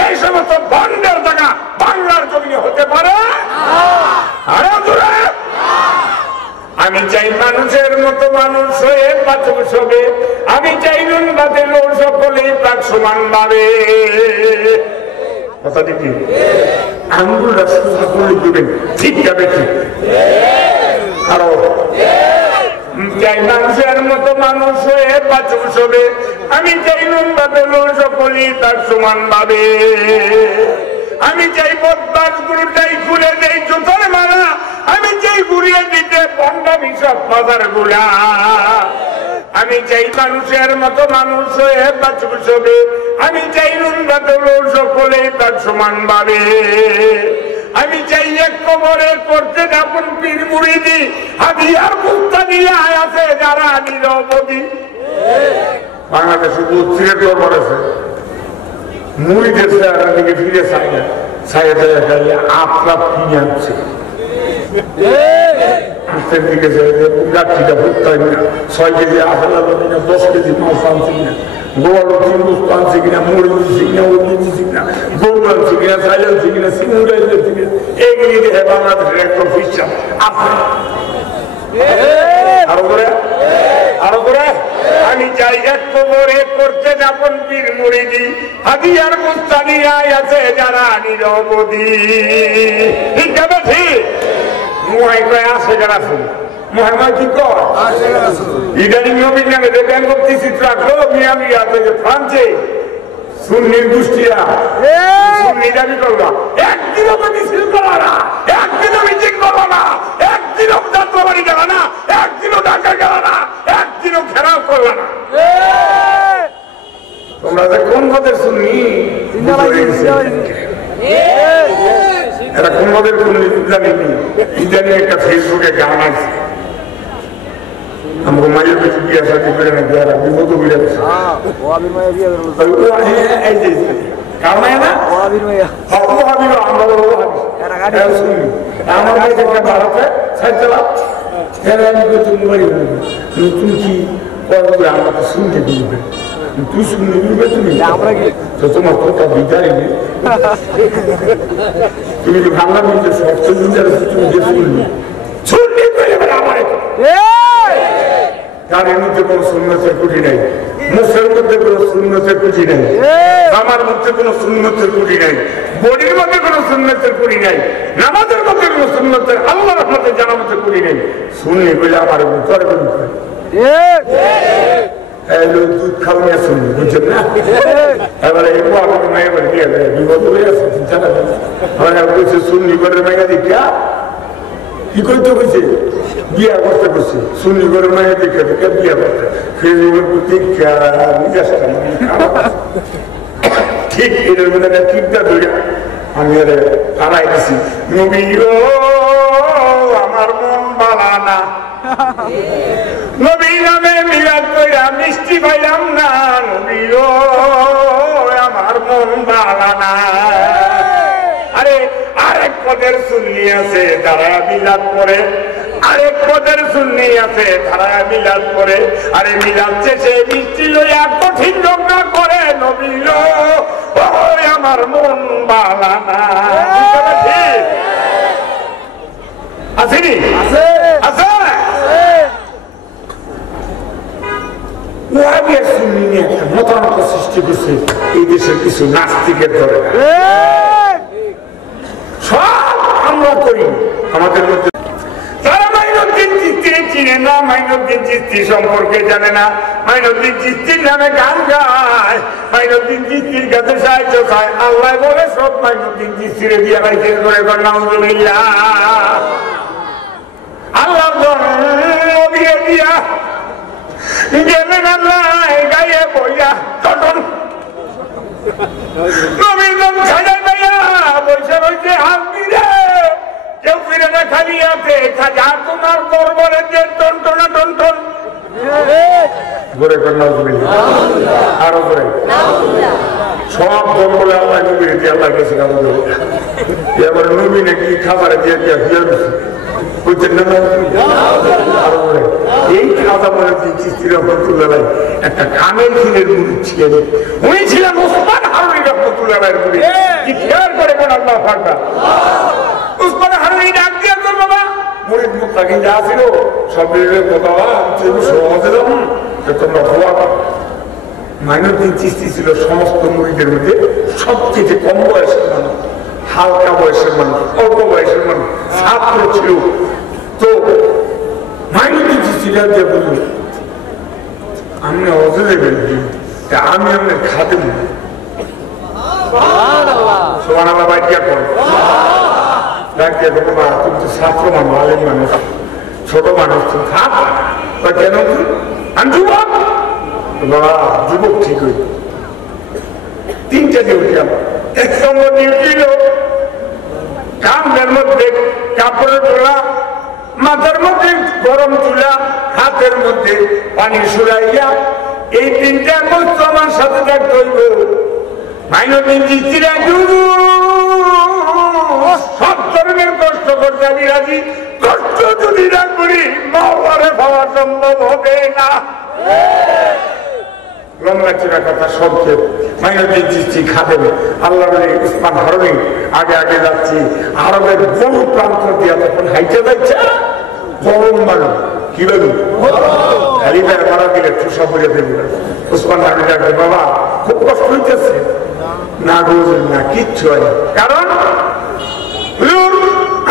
এই সমস্ত ভণ্ডের জায়গা বাংলার জমিনে হতে পারে? আরে জোরে আমি চাই মানুষের মতো মানুষ হয়ে বাঁচব সবে, আমি চাই নুন বাদে লোক সকলেই তার সমান ভাবে। কথাটি কি? আঙ্গুলটা সোজা করে দিবেন, ঠিক যাবে ঠিক। আরো চাই মানুষের মতো মানুষ হয়ে বাঁচব সবে, আমি চাই নুন বাদে লোক সকলেই তার সমান ভাবে। আমি চাই বদমাস গুলোটাই খুলে দেই জোতার মারা, আমি চাই ঘুরিয়ে দিতে বন্ডামি সব বাজার গুলা। আমি চাই মানুষের মতো মানুষ হয়ে বাঁচব সবে, আমি চাই নুন বাদল সকলেই তার সমান ভাবে। আমি চাই এক কবরে করতে আপন পীর মুরিদি, হাদিয়ার মুক্তা দিয়ে আছে যারা নিরবধি। বাংলাদেশে ৩২ কবর আছে, মুড়িদের চেহারা দিকে ফিরে চাই না। আপনার কিনে আনছে দিকে গাঠিটা ভুগতে হয় না 6 কেজি আপেল আনছে কিনা 10 কেজি মাছ আনছে কিনা গোয়াল বস্তু আনছে কিনা মুড়ি দিচ্ছি কিনা উড়ি দিচ্ছি কিনা গরু আনছে কিনা ছাই আনছে কিনা সিঙ্গুর আনছে কিনা এগুলি দেখে বাংলাদেশের একটা ফিসাব আপনার আরো করে আরো করে আমি চাই এক কোমরে করতে যাপন পীর মুরিদি হাদিয়ার মুস্তানি আছে যারা নিরবধি ঠিক আছে ঠিক মুহাই কয় আছে যারা শুন মুহাম্মদ কি কর ইদানিং নবীর নামে যে ব্যাংক চিত্র রাখলো মিয়ামি আছে যে ফ্রান্সে সুন্নির গোষ্ঠীরা সুন্নি দাবি করলো একদিনও তো মিছিল করলো না একদিনও মিটিং করলো না একদিনও যাত্রাবাড়ি গেল না একদিনও ঢাকা গেল না একদিনও ঘেরাও করলো না তোমরা যে কোন পদের শুনি এরা কোন পদের কোন জানিনি ইদানিং একটা ফেসবুকে গান আছে हमको माया पे किया शादी करने गया रहा वो तो बिल्कुल वो अभी मैं भी वो ऐसे काम है ना वो अभी हम लोग वो सुन हमारे भाई के भारत है सच चला फिर हम को तुम बड़ी तुम की और वो हम तो सुन के भी तू सुन नहीं भी तुम तो तुम को तो बिचारे ने तुम जो भांगा में जो सब तुम तुम जो सुन नहीं पहले बराबर है গানের মধ্যে কোন সুন্নতের কুটি নাই মুখের মধ্যে কোন সুন্নতের কুটি নাই আমার মধ্যে কোন সুন্নতের কুটি নাই বডির মধ্যে কোন সুন্নতের কুটি নাই নামাজের মধ্যে কোন সুন্নতের আল্লাহর রহমতের জানামতের কুটি নাই শুনলে বলে আমার তোর কোন দুধ খাওয়া শুনলি বুঝছেন না এবারে আমার মায়ের বাড়ি দিয়ে বিপদ হয়ে আছে চিন্তা না আমার বলছে শুনলি করে মাইয়া দীক্ষা কি করতে কইছে বিয়া করতে করছে শুনি করে মায়ের দেখে দেখে বিয়া করতে ফেসবুকের ঠিক এটার মধ্যে ঠিকটা ধরে আমি আড়াই দিছি নবী আমার মন বালা না নবী নামে মিলাদ কইরা মিষ্টি পাইলাম না নবী আমার মন বালা না আরে আরেক পদের সুন্নি আছে তারা মিলাদ করে আরেক পদের সুন্নি আছে তারা মিলাদ করে আরে মিলাদ শেষে মিষ্টি লইয়া কঠিন ঝগড়া করে নবী আমার মন বালা না আসেনি আছে আছে ওয়াহাবিয়া সুন্নি নিয়ে একটা মতামত সৃষ্টি করছে এই দেশের কিছু নাস্তিকের ধরে সব আমরা করি আমাদের মধ্যে যারা মাইনুদ্দিন চিশতি চিনে না মাইনুদ্দিন চিশতি সম্পর্কে জানে না মাইনুদ্দিন চিশতির নামে গান গায় মাইনুদ্দিন চিশতির কাছে সাহায্য চায় আল্লাহ বলে সব মাইনুদ্দিন চিশতিরে দিয়া রাইতে করে নাউজুবিল্লাহ আল্লাহ নবিয়ে দিয়া গেলেন আল্লাহ গায়ে বইয়া তখন নবীর নাম ছাড়া পাইয়া বসে বসে হাত দিলে কেউ ফিরে না খালি আছে খাজা তোমার দরবারে যে টনটনা টনটন ঘুরে আরো করে সব দরবারে আল্লাহ নবী রেখে আল্লাহ কাছে এবার নবী নাকি খাবারে দিয়ে দিয়ে ফিরে দিচ্ছে বুঝছেন না আরো করে এই খাওয়া বলে চিস্তি রহমতুল্লাহ একটা কামেল ছিলেন মুরিদ ছিলেন উনি ছিলেন ওসমান হারুনি রহমতুল্লাহ মুরিদ কি খেয়াল করে কোন আল্লাহ ফাঁকা ওসমান হারুনি ডাক দিয়ে তো বাবা মুরিদ মুত্তাকি যা ছিল সব বাবা তুমি সহজে যাবো তোমরা ভুয়া মাইনুদ্দিন চিশতি ছিল সমস্ত মুরিদের মধ্যে সবচেয়ে কম বয়সের মানুষ হালকা বয়সের মানুষ অল্প বয়সের মানুষ ছাত্র ছিল তো মাইনুদ্দিন চিশতি দিয়ে বলল আমি অজে দেবেন আমি আপনার খাতে সুবহানাল্লাহ ভাই কি করেন ডাকিয়ে বাবা তুমি তো ছাত্র মানুষ আলেম মানুষ ছোট মানুষ তুমি থাক কেন আমি যুবক বাবা যুবক ঠিক হই তিনটা ডিউটি আমার এক নম্বর ডিউটি হল কামের মধ্যে কাপড়ের তোলা মাথার মধ্যে গরম চুলা হাতের মধ্যে পানি সুরাইয়া এই তিনটা কষ্ট আমার সাথে থাকতে হইব মাইনুদ্দিন চিশতিরা সব ধরনের কষ্ট করতে আমি রাজি। কষ্ট যদি না করি মাওলারে পাওয়া সম্ভব হবে না। লম্বা চিরা কথা সংক্ষেপ। মাইনুদ্দিন চিশতি খাদেম আল্লাহ উসমান হারুনি আগে আগে যাচ্ছি। আরবের বড় প্রান্ত দিয়া তখন হাইটে যাচ্ছে গরম মানুষ কি বলুন হেলিপ্যাড মারা দিলে ঠুসা পড়ে দেবে। উসমান হারুনি ডাকবে বাবা খুব কষ্ট হইতেছে না বুঝুন না কিচ্ছু হয় না। কারণ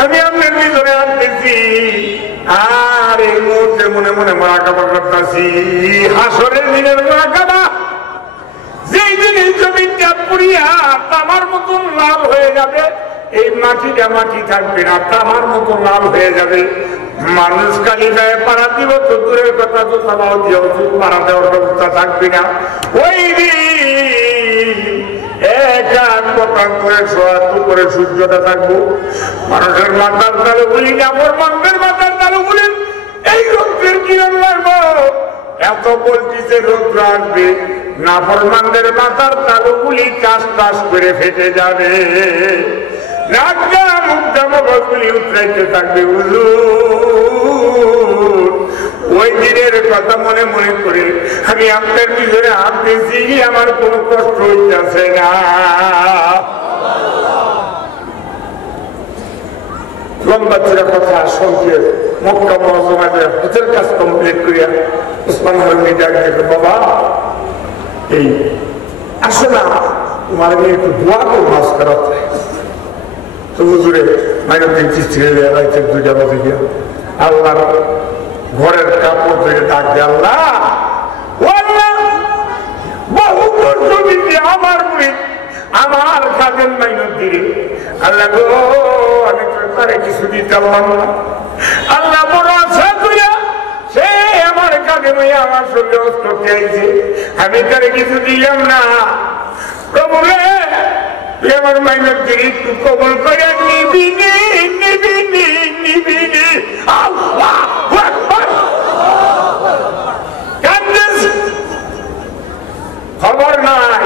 আমি আপনার ভিতরে আনতেছি আর এই মুহূর্তে মনে মনে মুরাকাবা করতেছি হাসরের দিনের মুরাকাবা। যেই দিনে জমিনটা পুড়িয়া তামার মতন লাল হয়ে যাবে, এই মাটিটা মাটি থাকবে না, তামার মতন লাল হয়ে যাবে। মানুষ কালি গায়ে পাড়া দিব তো দূরের কথা, তো তামাও দিয়ে পাড়া দেওয়ার ব্যবস্থা থাকবে না। ওই করে সূর্যটা থাকবো, মানুষের মাথার তালে বলি না, মানুষের মাথার তালে বলেন এই রৌদ্রের কিরণ লাগবো। এত বলতিছে রৌদ্র আসবে, নাফরমানদের মাথার তালুগুলি টাস টাস করে ফেটে যাবে, নাকটা মুখটা মগজগুলি উতরাইতে থাকবে। ওই দিনের কথা মনে মনে করে আমি আপনার ভিতরে হাত দিয়েছি, আমার কোনো কষ্ট হইতেছে না। লম্বা চিরা কথা সংক্ষেপ। মক্কা মুআজ্জামাতে হজের কাজ কমপ্লিট করিয়া উসমান হারুনি ডাক দেখো বাবা এই আসো না তোমার আমি একটু দোয়া করবো মাস করাতে। তো হুজুরে মাইনুদ্দিন চিশতি রাইতে 2টা বাজে গিয়া আল্লাহর ঘরের কাপড় ধরে ডাক দে, আল্লাহ বহু কষ্ট দিতে আমার মুরিদ আমার খাদেম মাইনুদ্দিন, আল্লাহ গো আমি তারে কিছু দিতে পারলাম না। আল্লাহ বড় আশা করিয়া সে আমার খাদেম আমার সঙ্গে অস্ত্র খেয়েছে, আমি তারে কিছু দিলাম না। প্রভু রে তুই আমার মাইনুদ্দিন একটু কবল করে নিবি নিবি নিবি নি। আল্লাহ খবর নাই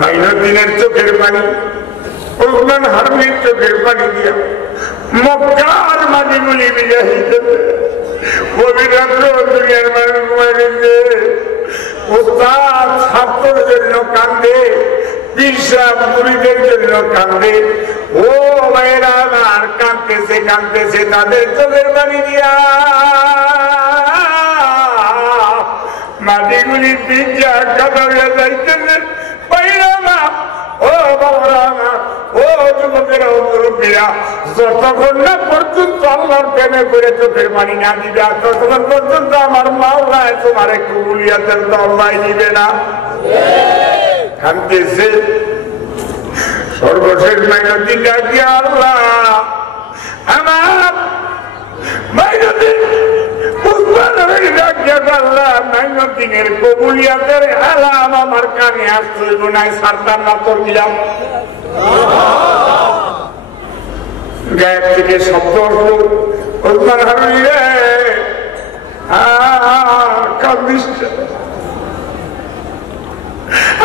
মাইনুদ্দিনের চোখের পানি, উসমান হারুনির চোখের পানি দিয়া মক্কার মাটিগুলি বিজাহিতে পবিত্র দুনিয়ার মানুষ ঘুমাইছে। উস্তাদ ছাত্রদের জন্য কান্দে, পিসাব মুরিদের জন্য কান্দে। ও ভাইরা আর কাঁদতেছে কাঁদতেছে তাদের চোখের পানি দিয়া মাটিগুলি পিজা কাদা হয়ে যাইতেছে। ও বাবারা ও যুবকেরা ও মুরব্বীরা, যতক্ষণ না পর্যন্ত আল্লাহর প্রেমে করে চোখের পানি না দিবে ততক্ষণ পর্যন্ত আমার মাওলা তোমার কবুলিয়াতের দরজায় দিবে না। কাঁদতেছে সর্বশেষ মাইনুদ্দিন ডাক দিয়া আল্লাহ আমার মাইনুদ্দিন মাইনুদ্দিনের কবুলিয়াতের আলাম আমার কানে আসতে নাই সারতাম না তোর দিলাম। গায়ের থেকে শব্দ হলো উসমান হারুনি রে কান্দিস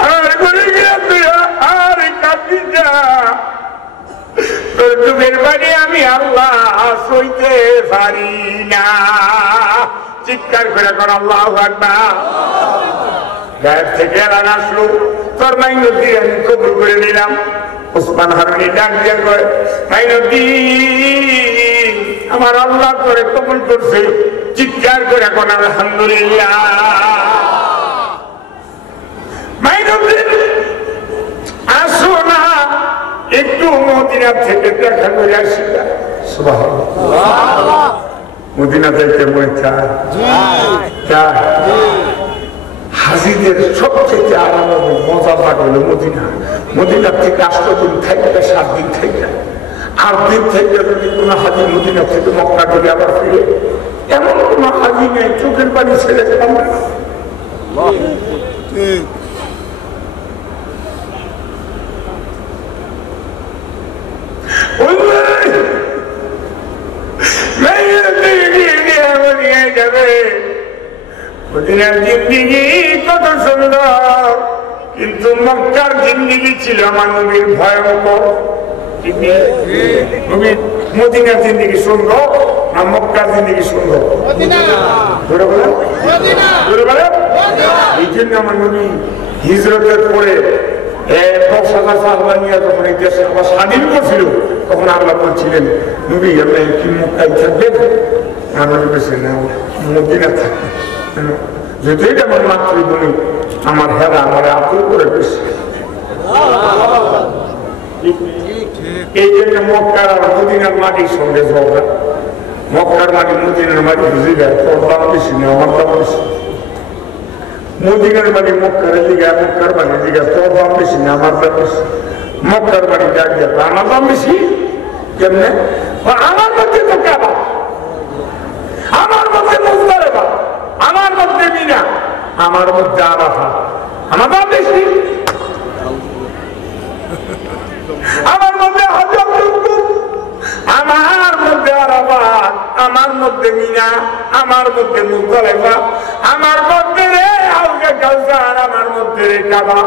আর করে গিয়া তুই আর কান্দিস না, তোর চোখের পানি আমি আল্লাহ সইতে পারি না। চিৎকার করে কর আল্লাহু আকবার। গায়ের থেকে এলান আসলো, তোর মাইনুদ্দিন আমি কবুল করে নিলাম। উসমান হারুনি ডাক দিয়ে কয় মাইনুদ্দিন আমার আল্লাহ তোরে কবুল করছে। চিৎকার করে কর আলহামদুলিল্লাহ। মাইনুদ্দিন আসো না একটু মদিনা থেকে দেখা করে আসি। সুবহানাল্লাহ, মদিনা যাইতে মনে চায়। হাজিদের সবচেয়ে আরাম মজা পাক হলো মদিনা। মদিনার থেকে 8 দিন থাকবে, 7 দিন থেকে 8 দিন থেকে যদি কোনো হাজি মদিনা থেকে মক্কা করে আবার ফিরে, এমন কোনো হাজি নেই চোখের পানি ছেড়ে কাঁদবে না। মদিনার জিন্দিগি কত সুন্দর, কিন্তু মক্কার জিন্দিগি ছিল আমার নবীর ভয়ঙ্কর। মদিনার জিন্দেগি সুন্দর না মক্কার জিন্দেগি সুন্দর? এই জন্য আমার নবী হিজরতের পরে 10,000 সাহাবা নিয়ে যখন এই দেশে আবার স্বাধীন করছিল তখন আল্লাহ বলছিলেন নবী আপনি কি মক্কায় থাকবেন? আমি বলছি না মদিনা থাকবে, যেহেতু এটা আমার মাতৃভূমি, আমার হেরা আমার আপন করে বেশি। এই জন্য মক্কার আর মদিনার মাটির সঙ্গে ঝগড়া। মক্কার মাটি মদিনার মাটি বুঝি যায়, তোর দাম বেশি না আমার দাম বেশি। মদিনার মাটি মক্কার দিকে, মক্কার মাটির দিকে তোর দাম বেশি না আমার দাম বেশি। মক্কার মাটি ডাক দিয়ে আমার দাম বেশি কেমনে? আমার মধ্যে তো কাবা, আমার মধ্যে মুজদালিফা, আমার মধ্যে মিনা, আমার মধ্যে আরাফা, আমার দাম বেশি। আমার মধ্যে হজরত আমার মধ্যে আরাফাত, আমার মধ্যে মিনা, আমার মধ্যে মুজদালিফা, আমার মধ্যে রে হাউজে কাউসার, আমার মধ্যে রে কাবা।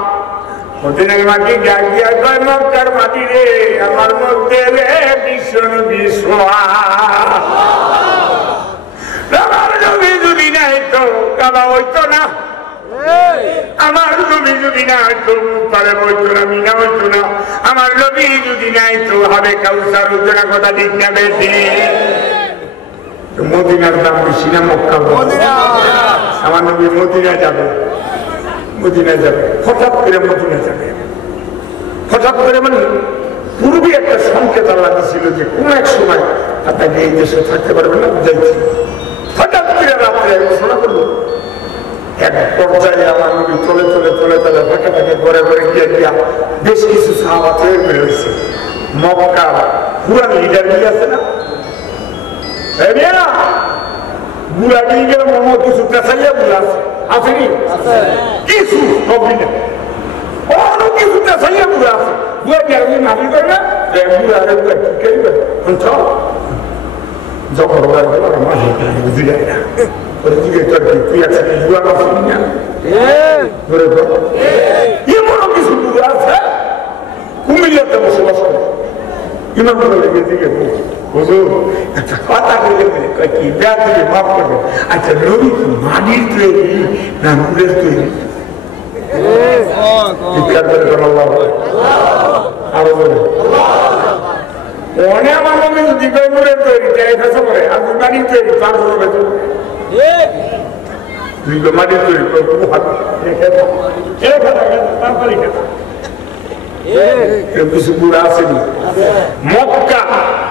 মদিনার মাটি ডাক দিয়া কয় মক্কার মাটি রে আমার মধ্যে রে বিশ্ব নবী আমার নবী যদি নাই তো কাবা হইতো না, আমার নবী যদি না হইতো মুতালেব হইতো না, মিনা হইতো না, আমার নবী যদি নাই তো হবে কাউসার হইতো না। কথা ঠিক না বেশি? মদিনার দাম বেশি না মক্কা? আমার নবী মদিনা যাবে, মদিনা যাবে, হঠাৎ করে মদিনা যাবে। হঠাৎ করে মানে পূর্বে একটা সংকেত আল্লাহ দিয়েছিল যে কোন এক সময় আপনাকে এই দেশে থাকতে পারবেন না, বুঝাইছি। হঠাৎ করে রাত্রে ঘোষণা করলো। এক পর্যায়ে আমার নবী চলে চলে চলে চলে ফাঁকে ফাঁকে ঘরে ঘরে গিয়ে গিয়া বেশ কিছু সাহাবা তৈরি করে হয়েছে। মক্কা পুরান লিডার মিলে আছে না, বুড়া গিয়ে গেলে মোহাম্মদ কিছু পেছাইয়া বুড়া আছে, আসেনি কিছু নবী না, অনেক কিছু পেছাইয়া বুড়া আছে। বুড়া গিয়ে নামি করে না বুড়া কি করবে যখন বুঝে যায় না তুই আছে বুড়া আসেনি না, এমনও কিছু বুড়া আছে কুমিল্লাতে বসবাস করে। ইমাম দিকে হুজুর একটা কথা বলে কি ব্যাগ থেকে মাফ করবে, আচ্ছা নবী কি মাটির তৈরি না নূরের তৈরি? আরো বলে মনে আমার নবী যদি নূরের তৈরি ফেসা করে আর মাটির তৈরি তার হবে মাটির তৈরি কিছু বুড়া আসেনি। মক্কা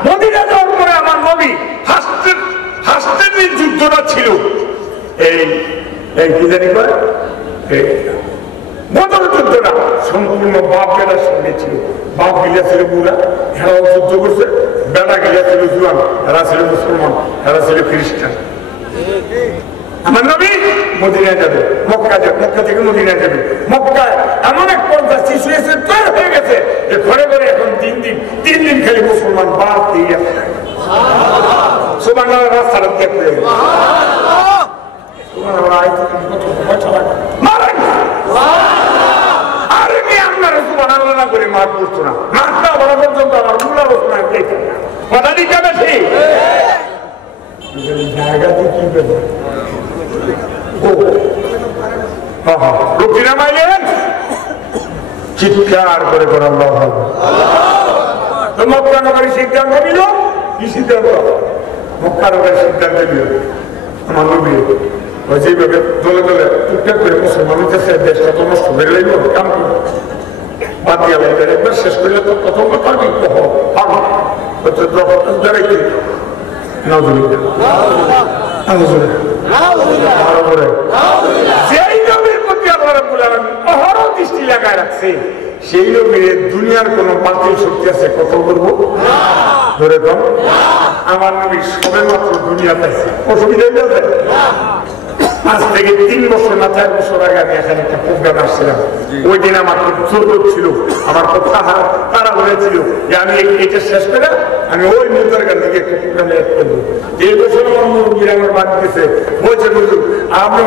মদিনা যাওয়ার পরে আমার নবী হাসতের যে যুদ্ধটা ছিল এই কি জানি করে বদর যুদ্ধটা সম্পূর্ণ বাপ বেলার সঙ্গে ছিল। বাপ গিলা ছিল বুড়া, এরাও যুদ্ধ করছে। বেলা গিলা ছিল জুয়ান, এরা ছিল মুসলমান, এরা ছিল খ্রিস্টান। আমার নবী মদিনা যাবে, মক্কা যাবে, মক্কা থেকে মদিনা যাবে। মক্কায় এমন এক পর্যায়ে সিচুয়েশন তৈরি হয়ে গেছে যে ঘরে ঘরে এখন তিন দিন খালি মুসলমান বাদ দিয়ে সুবহানাল্লাহ রাস্তাটা দেখতে আরে কি আপনারা সুবহানাল্লাহ না করে মাঠ করছো না, মাঠটা বলা পর্যন্ত আমার মূল আলোচনা দেখেন না। কথা ঠিক আছে ঠিক জায়গাতে কি ব্যাপার চিৎকার করে মক্কা নগরী সিদ্ধান্ত নিল। কি সিদ্ধান্ত? মক্কা নগরী সিদ্ধান্ত নিল আমার নবী যেভাবে দলে দলে টুকটাক করে মুসলমান হইতেছে, দেশটা তো নষ্ট হয়ে গেল, কাম করবো বাদ দিয়ে একবার শেষ করলে তো প্রথম কথা দাঁড়াইতে যেই নবীর প্রতি আল্লাহ রাব্বুল আলামিন অহরহ দৃষ্টি লাগায় রাখছে, সেই নবীর দুনিয়ার কোন বাতিল শক্তি আছে কত করবো ধরে কম? আমার নবী সবে মাত্র দুনিয়া পাইছে, অসুবিধা হয়ে যাবে। আজ থেকে 3 বছর না 4 বছর আগে আমি এখানে একটা প্রোগ্রাম আসছিলাম। ওই দিন আমার খুব জোর ছিল, আমার খুব তারা হয়েছিল যে আমি এটা শেষ করে আমি ওই মুদ্রার কাছ থেকে একটা প্রোগ্রামে করবো। এই বছর আমার মুরব্বীরা আমার বাদ দিয়েছে, বলছে আপনি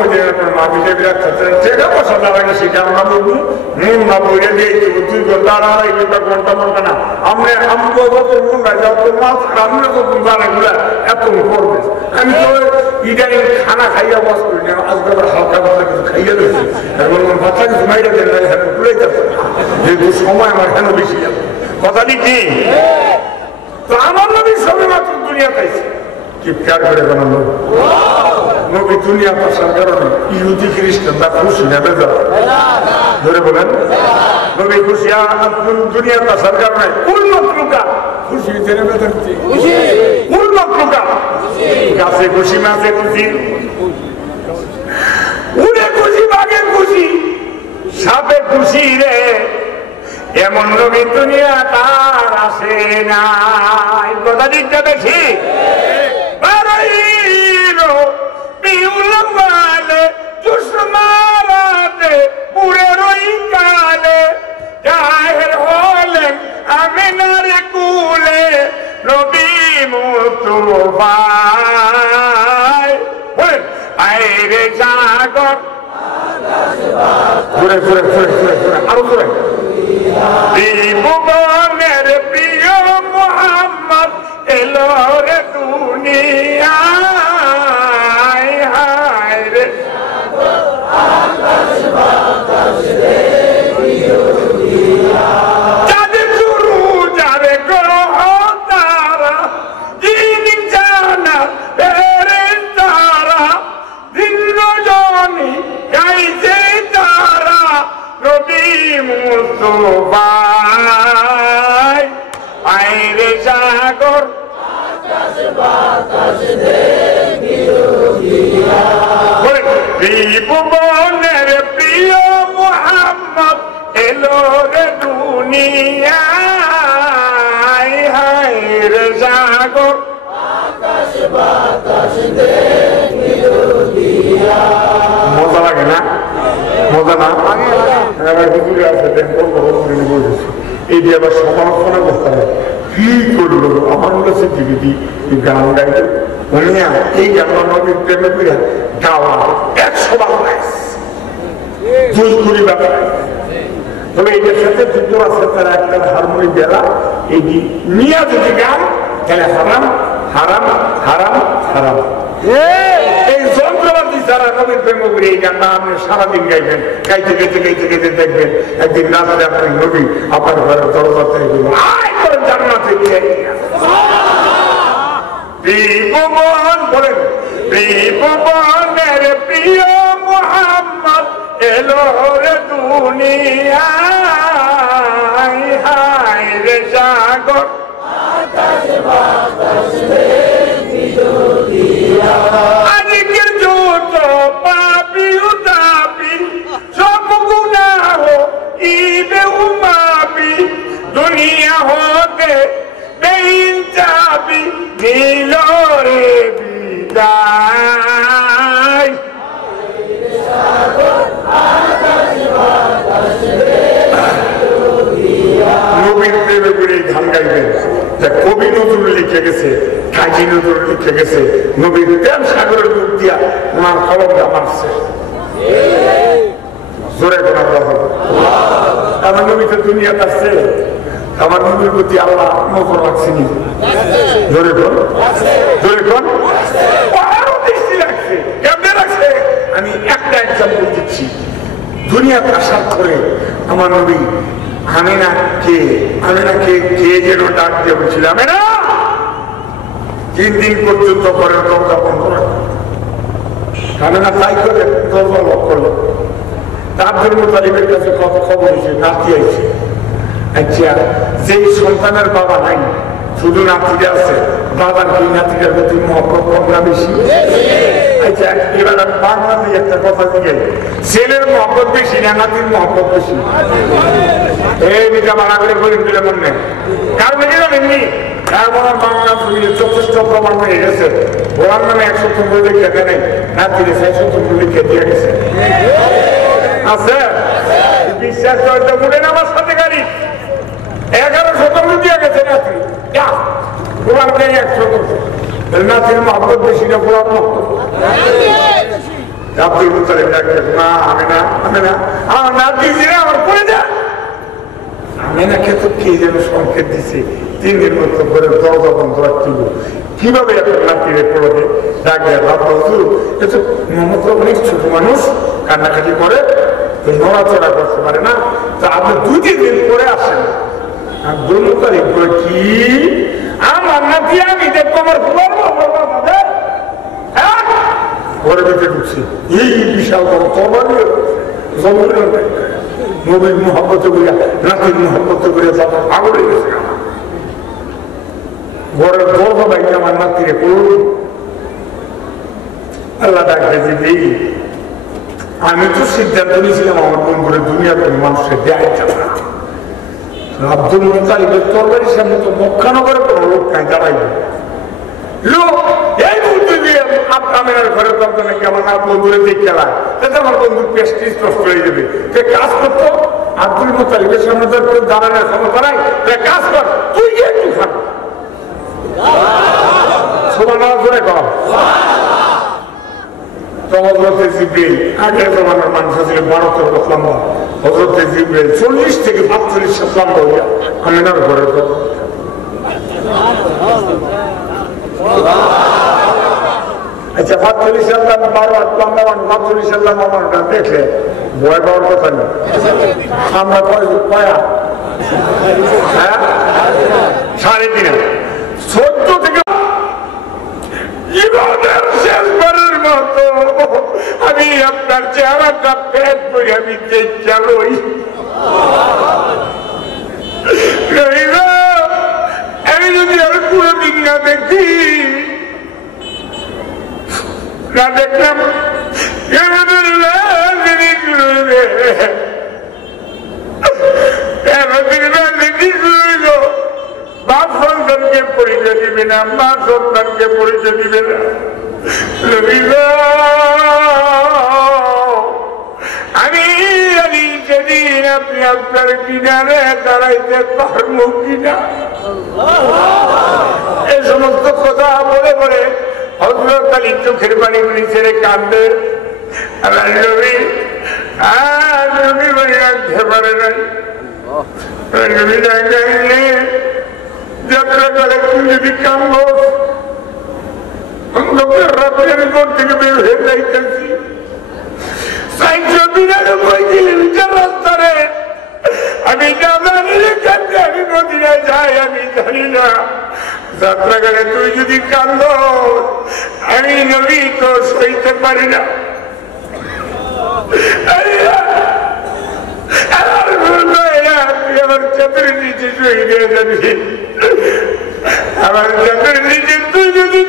মাটি টাকা পয়সা দাঁড়াগে সেটা আমরা বলবো মন না বইয়ে দিয়ে 2 ঘন্টা আড়াই ঘন্টা ঘন্টা না আমরা আমি মন না যাও তো মাছ আমরা তো দাঁড়াগুলা এত করবে আমি তো ইদানিং খানা খাইয়া বস করি না আজকে আবার হালকা পাতলা কিছু খাইয়া দিয়েছি এবং বাচ্চা কিছু মাইরে দেন না এখানে ভুলে যাচ্ছে যেহেতু সময় আমার কেন বেশি যাবে কথা কি তো আমার নবী সবে মাত্র দুনিয়া পাইছে চিৎকার করে বানানো নবী দুনিয়া পাশার কারণে ইহুদি খ্রিস্টান তা খুশি না বেজা ধরে বলেন নবী খুশি দুনিয়া পাশার কারণে উন্নত লোকা খুশি জেনে বেতন উন্নত লোকা গাছে খুশি মাছে খুশি উড়ে খুশি বাঘে খুশি সাপে খুশি রে এমন নবী দুনিয়া তার আসে না কথা দিকটা দেখি পিউলমালে দুশ্মনাতে পুরে রই কালে জাহের হলেন আমিনার কুলে নবী মুস্তাফা আইরে সাগর ঘুরে ঘুরে ঘুরে ঘুরে ঘুরে আরো ঘুরে ভুবনের প্রিয় মোহাম্মদ এলো রে দুনিয়ায় হায় রে যাদের শুরু যাবে গ্রহ তারা যিনি জানা বেরেন তারা ভিন্ন জনি গাইছে তারা নবী মুস্তাফা আইরে সাগর ভুবনের প্রিয় মোহাম্মদ এলো রে দুনিয়ায় হায় রে সাগর মজা লাগে না মজা না এই দিয়ে আবার সমালোচনা করতে হবে কি করলো আমার কাছে টিভিটি গান গাইতো এই গান নবীর প্রেমে করে গাওয়া 100 বাংলায় তবে এটার সাথে যুক্ত আছে তারা একটা হারমোনি বেলা এই নিয়ে যদি গান তাহলে হারাম হারাম হারাম হারাম এই যন্ত্রপাতি যারা নবীর প্রেম করে এই গানটা আপনি সারাদিন গাইবেন গাইতে গাইতে গাইতে গাইতে দেখবেন একদিন রাত্রে আপনার নবী আপনার ঘরের দরজা থেকে জান্নাতে গিয়ে ভুবন বলেন ভুবনের প্রিয় মোহাম্মদ এলো রে দুনিয়ায় হায় রে সাগর আজকে যত পাপি উতাপি সব গুনাহ ইবে উমাপি দুনিয়া হতে বেইনসাফি নিল রে বিদায় নবীর প্রেমে করে গান গাইবেন কবি নজরুল লিখে গেছে কাজী নজরুল লিখে গেছে নবীর প্রেম সাগরের মুখ দিয়া ওনার কলমটা মারছে জোরে কোন আমার নবী তো দুনিয়াতে আসছে আমার নবীর প্রতি আল্লাহ নজর রাখছেনি জোরে কোন জোরে কোন আরো দৃষ্টি রাখছে কেমনে রাখছে আমি একটা এক্সাম্পল দিচ্ছি দুনিয়াতে আসার পরে আমার নবী আমিনাকে কে যেন ডাক দিয়ে বলছিল আমিনা 3 দিন পর্যন্ত ঘরের দরজা বন্ধ রাখো আমিনা তাই করে দরজা লক করলো আব্দুল মুতালিবের কাছে কত খবর হয়েছে নাতি আইছে আচ্ছা যেই সন্তানের বাবা নাই শুধু নাতিটা আছে বাবার কি নাতিটার প্রতি মহব্বত কম না বেশি আচ্ছা এবার বাংলাদেশে একটা কথা দিকে ছেলের মহব্বত বেশি না নাতির মহব্বত বেশি এই বিটা বাড়া করে গরিব দিলে মনে কারণ কি জানেননি এমন বাংলা ছবিতে যথেষ্ট প্রমাণ হয়ে গেছে ওনার নামে 100 লিখে নেই নাতির 100 লিখে দিয়ে গেছে আছে বিশ্বাস করতে বলেন আমার সাথে গাড়ি 1100 দিয়ে গেছে নাতি তোমার গাড়ি 100 নাতির মহব্বত বেশি না গোলাম মহব্বত আব্দুল মুতালিব ডাকতেন, মা আমেনা, আমেনা, আমার নাতি যে আমার পড়ে যা। আমেনাকে তো কে যেন সংকেত দিছে 3 দিন মতো করে দরজা বন্ধ রাখতে। কিভাবে আপনার নাতিরে পড়বে? ডাক দেয়, বাবা হুজুর, এ তো মোহাম্মদ অনেক ছোট মানুষ, কান্নাকাটি করে, নড়াচড়া করতে পারে না, তা আপনি 2-3 দিন পরে আসেন। আব্দুল মুতালিব বলে, কি আমার নাতি আমি দেখবো আমার ঘরে বেঁচে ঢুকছি, এই বিশাল বড় তরবারি নবীর মোহাম্মতে করিয়া নাতির মোহাম্মতে করিয়া যাবার পাগল হয়ে গেছে। ঘরের দরজা বাইকে আমার নাতিরে করুন। আল্লাহ ডাকতে যে আমি তো সিদ্ধান্ত নিয়েছিলাম আমার বন্ধুরে দুনিয়ার কোন মানুষের দেয় যাবে না। আব্দুল মুতালিবের তরবারির সামনে তো মক্কানগরে কোনো লোক নাই, দাঁড়াইবে লোক এই মুহূর্তে দিয়ে আমেনার ঘরের দরজা কেমন বন্ধুরে দিক খেলায়, তাতে আমার বন্ধুর পেস্টিজ নষ্ট হয়ে যাবে। সে কাজ করতো আব্দুল মুতালিবের সামনে তো কেউ দাঁড়ানোর ক্ষমতা নাই, কাজ কর তুই গিয়ে একটু খান। সুবহানাল্লাহ জোরে কর। হযরতে জিবরিল, আগের জমানার মানুষ ছিল 12 ফুট লম্বা, হযরতে জিবরিল 40 থেকে 45 ফুট লম্বা হইয়া আমেনার ঘরের দরজা। আচ্ছা 45 লম্বা 12 লম্বা 45 লম্বা মানুষটা দেখলে ভয় পাওয়ার কথা নেই। আমরা কয়া 3.5 14 থেকে জীবনের শেষবারের মতো আমি আপনার চেহারাটা পেট করে আমি চালই আমি যদি আর কোনদিন না দেখি না দেখলাম বাপ সন্তানকে পরিচয় দিবে না, মা সন্তানকে পরিচয় দিবে না। আমি সেদিন আপনি আপনার কিনারে দাঁড়াইতে পারবো কিনা, এই সমস্ত কথা বলে বলে হযরত আলী চোখের পানিগুলি ছেড়ে কাঁদবে। আমার নবী নবী বলে রাখতে পারে নাই। নবী ডাকলে যাত্রা করে তুই যদি কান্দো অন্ধকার রাতে আমি ঘর থেকে বের হয়ে যাইতেছি 499 কিলোমিটার রাস্তারে আমি আমি মদিনায় যাই আমি জানি না। যাত্রা করে তুই যদি কান্দো আমি নবী তো সইতে পারি না। আমার চাঁদের নিচে শুয়ে গিয়ে যাবি, আমার চাঁদের নিচে তুই যদি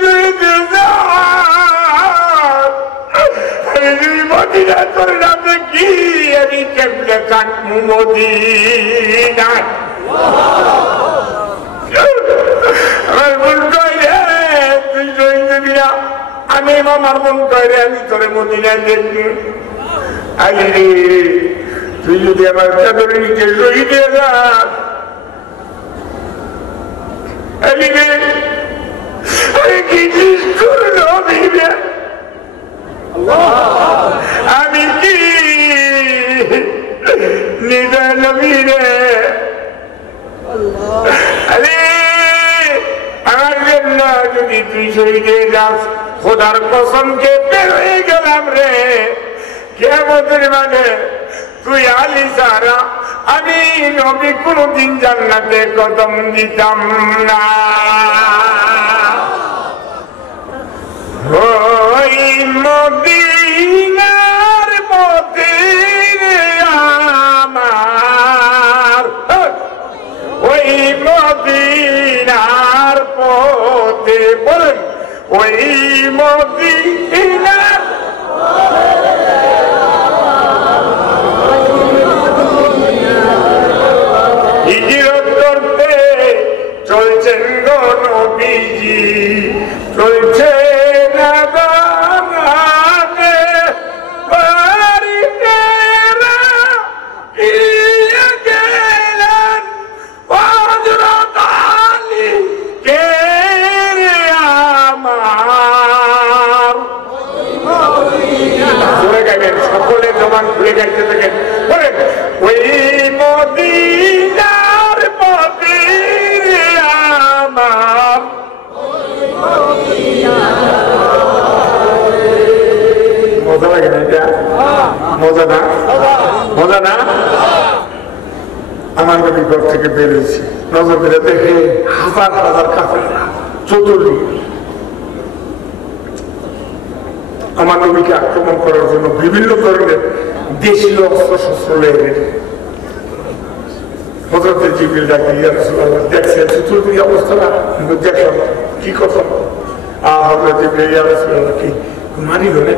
আমি যদি মদিনা করে না দেখি আমি কেমনে থাকবো মদিনায়। আমার মন কইরে তুই সই দিবি না, আমি আমার মন কইরে আমি তোরে মদিনায় দেখবি। আরে তুই যদি আমার চাদর নিচে সই দিয়ে যাস আমি কি নিজের নবীরে আমার জন্য যদি তুই শহীদে যাস খোদার কসমকে বের হয়ে গেলাম রে কিয়ামতের মানে তুই আলী সারা আমি নবী কোনদিন জান্নাতে কদম দিতাম না। ওই মদিনার পথে আমার, ওই মদিনার পথে বলেন ওই মদিনার হিজরত করতে চলছেন গো নবীজি, চলছে না বাগানে বাড়িতে গেলেন হযরত আলী কে আমার মজা না মজা না আমার নবী ঘর থেকে বেরিয়েছি নজর করে দেখে হাজার হাজার কাফেররা চতুর্দিকে আমার নবীকে আক্রমণ করার জন্য বিভিন্ন ধরনের দেশীয় অস্ত্র শস্ত্র লেগে হযরত জিবরিল ডাকে ইয়া রাসূলুল্লাহ দেখছেন চতুর্দিকে অবস্থাটা দেখলাম কি কথা হযরত জিবরিল ইয়া রাসূলুল্লাহ কি মারি হলে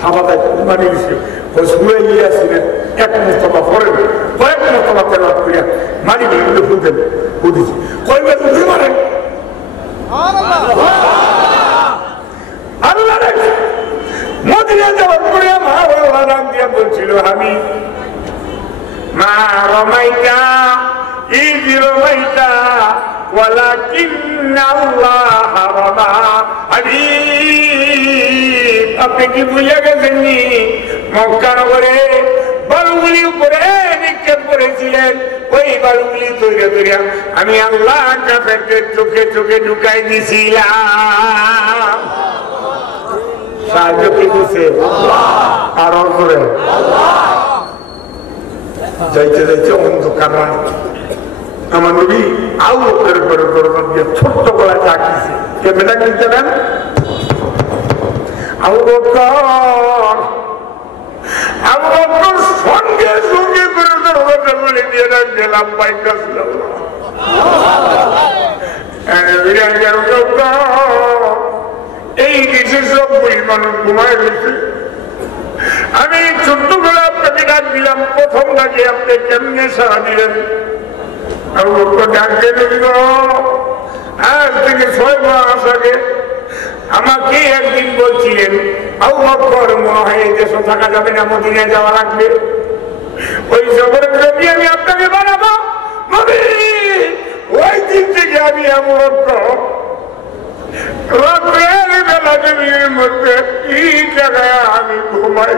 সাবাদায় মারি দিছে ওই শুয়ে গিয়ে আসছিলেন এক মুস্তফা পরে কয়েক মুস্তফা তেলাওয়াত করিয়া মারি গেলে ফুলতেন বুঝেছি কয়বার উঠে মারেন আল্লাহ মদিনা যাওয়ার পরে মা বাবা নাম দিয়া বলছিল আমি মা রমাইতা ইয রমাইতা ওয়ালাকিন্না আল্লাহ রামা হাবিব আপনি কি ভুলে গেছেন নি মক্কা নগরে বালুগুলি উপরে নিক্ষেপ করেছিলেন ওই বালুগুলি তৈরি করিয়া আমি আল্লাহ কাফেরদের চোখে চোখে ঢুকাই দিছিলাম সাহায্য কি দিছে আর করে যাইতে যাইতে অন্ধকার আমার নবী আবু বকরের উপরে গর্দন দিয়ে ছোট্ট গলায় ডাকিছে কেমনে ডাকিতে দেন আবু বকর সঙ্গে সঙ্গে করে দরজা বলে দিয়ে গেলাম বাইকা ছিল এই দেশে সবগুলি মানুষ ঘুমায় গেছে আমি ছোট্ট করে আপনাকে ডাক দিলাম প্রথম ডাকে আপনি কেমনে সারা দিলেন ডাক দিল আজ থেকে 6 মাস আগে আমাকে একদিন বলছিলেন আবু বকর মনে হয় এই দেশে থাকা যাবে না মদিনায় যাওয়া লাগবে ওই সফরের জমি আমি আপনাকে বানাবো ওই দিন থেকে আমি আবু বকর রাতের বেলা জমির মধ্যে কি জায়গায় আমি ঘুমাই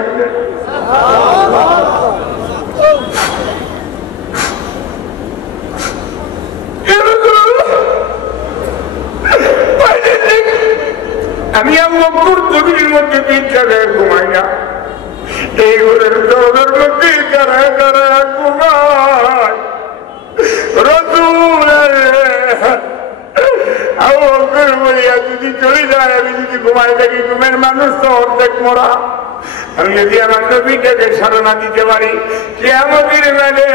আমি আবু বকর জমির মধ্যে কি জায়গায় ঘুমাই না এই ঘরের দরজার মধ্যে দাঁড়ায় দাঁড়ায় ঘুমায় রসুলের যদি চলে যায় আমি যদি ঘুমাই থাকি ঘুমের মানুষ তো অর্ধেক মরা আমি যদি আমার নবীটাকে সাধনা দিতে পারি কিয়ামতের মানে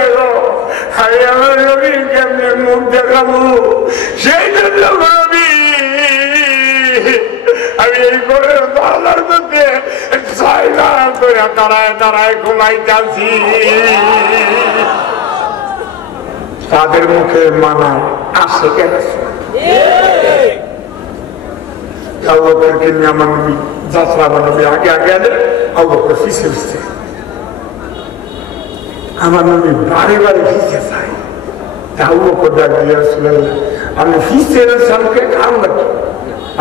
আমি আমার নবীর কেমনে মুখ দেখাবো সেই জন্য নবী আমি এই ঘরের দরজার মধ্যে দাঁড়ায় দাঁড়ায় ঘুমাইতাছি তাদের মুখে মানায় আসে কেন আমার নবী যাত্রা আমার নবী আগে আগে আনে আবু বকর পিছে পিছে আমার নবী বারে বারে পিছে চাই আবু বকর ডাক দিয়ে রাসূলুল্লাহ আপনি পিছে সামনে কাম নাকি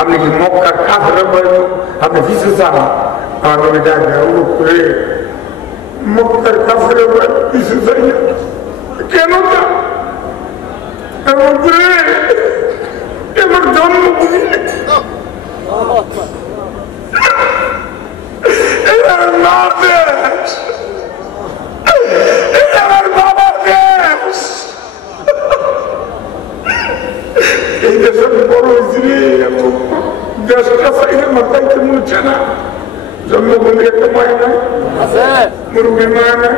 আপনি কি মক্কার কাফের আপনি পিছে চান আমার নবী ডাক দিয়ে আবু বকর মক্কার কাফের পিছে চাই না কেন তা আমার জন্মভূমি আমার দেশ আমার বাবার দেশ এই দেশের বড় দেশটা চাইলে মাথায় তো মুছে না জন্মভূমি একটা মায় নাই মুরব্বীর মায় নাই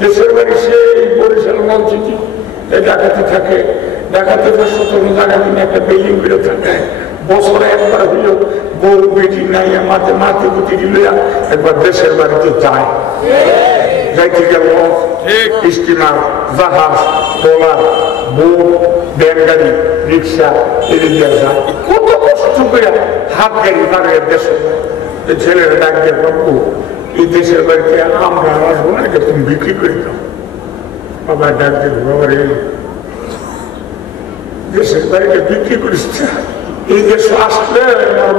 দেশের বাড়ি সেই বরিশাল মসজিদ ঢাকাতে থাকে ঢাকাতে 17 জায়গা তিনি একটা বিল্ডিং করে থাকে বছরে একবার হইল বউ বেটি নাই মাঝে মাথে গুটি লইয়া একবার দেশের বাড়িতে যায় যাইতে গেল স্টিমার জাহাজ ট্রলার বোট ব্যানগাড়ি রিক্সা এদিকে যায় কত কষ্ট করে হাত গাড়ি বাড়িয়ে দেশের ছেলেরা ডাক দিয়ে বাবু এই দেশের বাড়িতে আমরা আসবো না তুমি বিক্রি করে দাও বাবা ডাক দিয়ে বাবার দেশের বাড়িতে বিক্রি করিস এই দেশ আসলে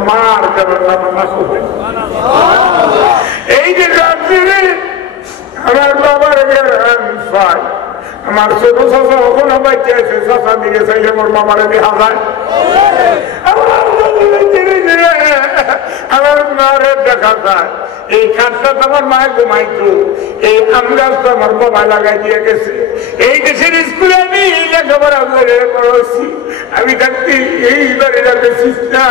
মার না হবে এই যে আমার বাবার আমার ছোট চাষা ওখানে বাচ্চা আছে চাষা দিকে চাইলে আমার বাবারে দেখা যায় আমার মারে দেখা যায় এই খাটটা তো আমার মায়ের ঘুমাইতো, এই আম গাছ তো আমার বাবা লাগাই দিয়ে গেছে। এই দেশের স্কুলে আমি লেখাপড়া করে পড়াচ্ছি, আমি থাকতে এই বাড়িটা বেশিস না।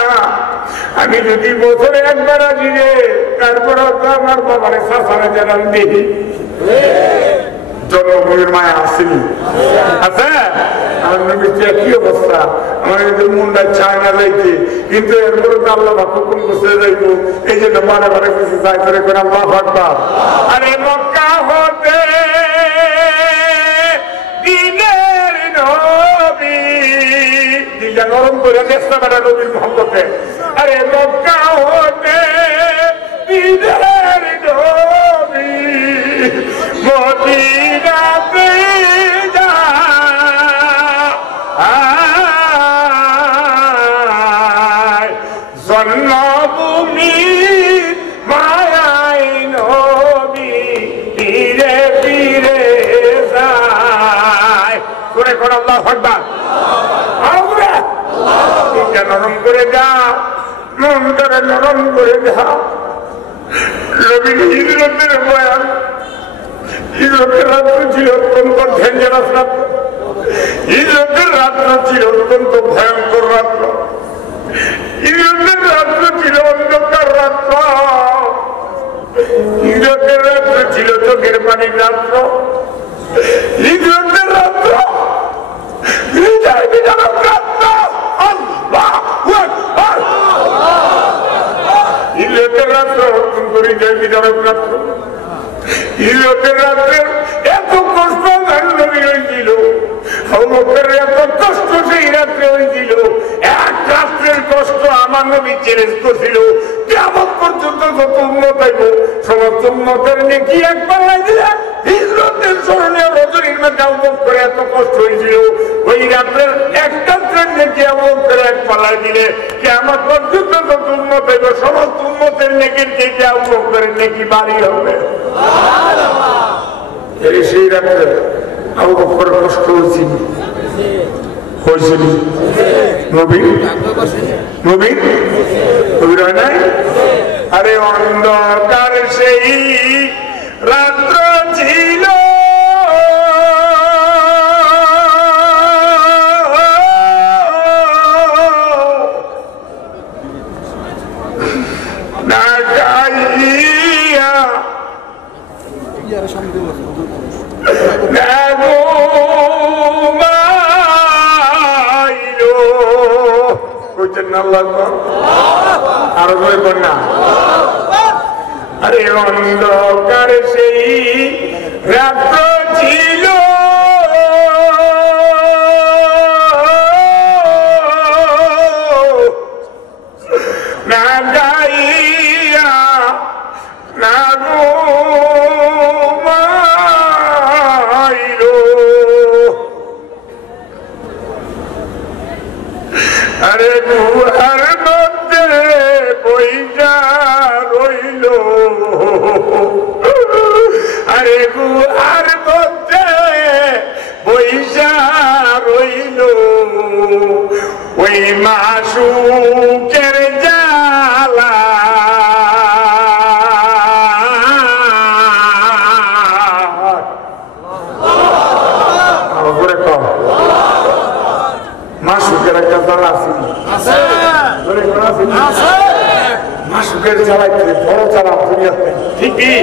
আমি যদি বছরে একবার আসি রে, তারপরেও তো আমার বাবার শাসারে জানান দিই। জন্মভূমির মায়া আসেনি, আচ্ছা আমার নবীর কি অবস্থা, আমার কিন্তু মুন্ডা চায় না যাইতে, কিন্তু এরপরে তো আল্লাহ হুকুম করতে যাইব, এই জন্য বারে বারে কিছু চাই করে করে আল্লাহ আকবার। আরে মক্কা হতে দিনের নবী, দিলটা নরম করে চেষ্টা করা নবীর মহব্বতে। আরে মক্কা হতে দিনের নবী মদিনাতে যায়, জন্মভূমি মায়াই নবী ফিরে ফিরে যায়। করে কোন আল্লাহ আকবার, নরম করে যা, মনটারে নরম করে যা। নবীর হিজরতের বয়ান, হিজরতের রাত্র ছিল অত্যন্ত ডেঞ্জারাস রাত্র, হিজরতের রাত্র ছিল অত্যন্ত ভয়ঙ্কর রাত্র, হিজরতের রাত্র ছিল অন্ধকার রাত্র, হিজরতের রাত্র ছিল চোখের পানির রাত্র, হিজরতের রাত্র হৃদয় বিদারক রাত্র। হিজরতের রাত্র অত্যন্ত হৃদয় বিদারক রাত্র। হিজরতের রাত্রে এত কষ্ট নবী হয়েছিল, এত কষ্ট সেই রাত্রে হয়েছিল, এক রাত্রের কষ্ট আমার নবী চ্যালেঞ্জ করছিল, কেমন পর্যন্ত যত উন্নত হইব সমস্ত উন্নতের নেকি এক পাল্লায় দিলে হিজরতের স্মরণীয় রজনীর মধ্যে অবক করে এত কষ্ট হয়েছিল, ওই রাত্রের একটা ট্রেন নেকি অবক করে এক পাল্লায় দিলে কেমন পর্যন্ত যত উন্নত হইব সমস্ত উন্নতের নেকির থেকে অবক করে নেকি বাড়ি হবে। সেই রাত্রে আবু বকর কষ্ট হয়েছিল, নবীর হয় নাই? আরে অন্ধকার সেই রাত্র ছিল, না গাইয়া আরো কন্যা। আরে অন্ধকার সেই রাত্র ছিল, না গাইয়া না ঘুমাইল, আরে গুহার মধ্যে বইয়া রইল, আরে গুহার মধ্যে বইয়া রইল, ওই মাসুকের জ্বালা মাসুকের একটা জ্বালা আছে, মাসুকের জ্বালাই বড় জ্বালা দুনিয়াতে ঠিকই।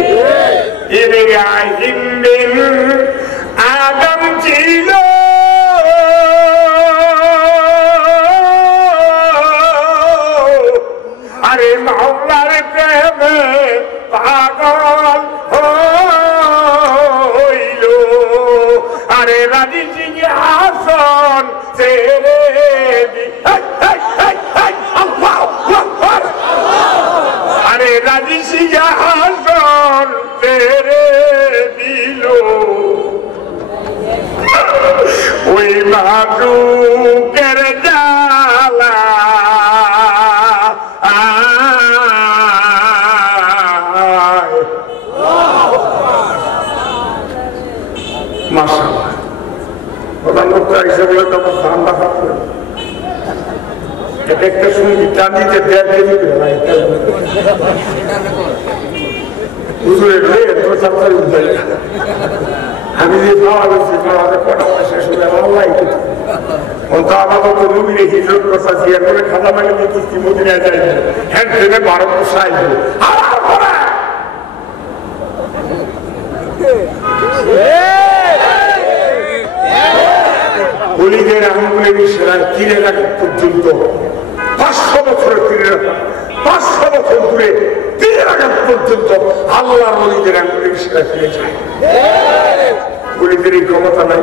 আদম ছিল আরে মাওলার প্রেমে পাগল হইল, আরে রাজি সিং হাসন ছেড়ে আরে রাজি সিং হাসন ছেড়ে দিল, ওই মাদুকের জ্বালা মাশাআল্লাহ। প্রধানমন্ত্রী হিসেবে তখন ঠান্ডা থাকবে, একটা সঙ্গীত টান দিতে 1.5 কেজি করে হুজুরের হয়ে তো চাপতারি উঠাই না আমি যে খাওয়া গেছি খাওয়াতে কটা পয়সা শুনে আল্লাহ তো আপাতত রুগীরে হিজরত করছি এরপরে খাতা মানে দিচ্ছি মদিনায় যাই হ্যাঁ ট্রেনে 12 সাইজ অলিদের আঙ্গুলের ইশারায় 3 লাখ পর্যন্ত 500 বছরের 500 বছর দূরে 3 লাখ পর্যন্ত আল্লাহর অলিদের আঙ্গুলের ইশারা ফিরে যায় অলিদের এই ক্ষমতা নাই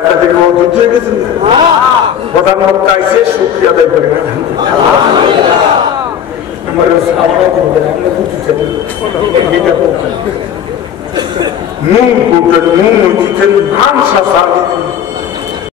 আপনাদের যুদ্ধ হয়ে গেছেন প্রধান বক্তা আইসে শুকরিয়া আদায় করি না আমার আমরা বুঝতে মুখ মুখ মুখ ধান শাসা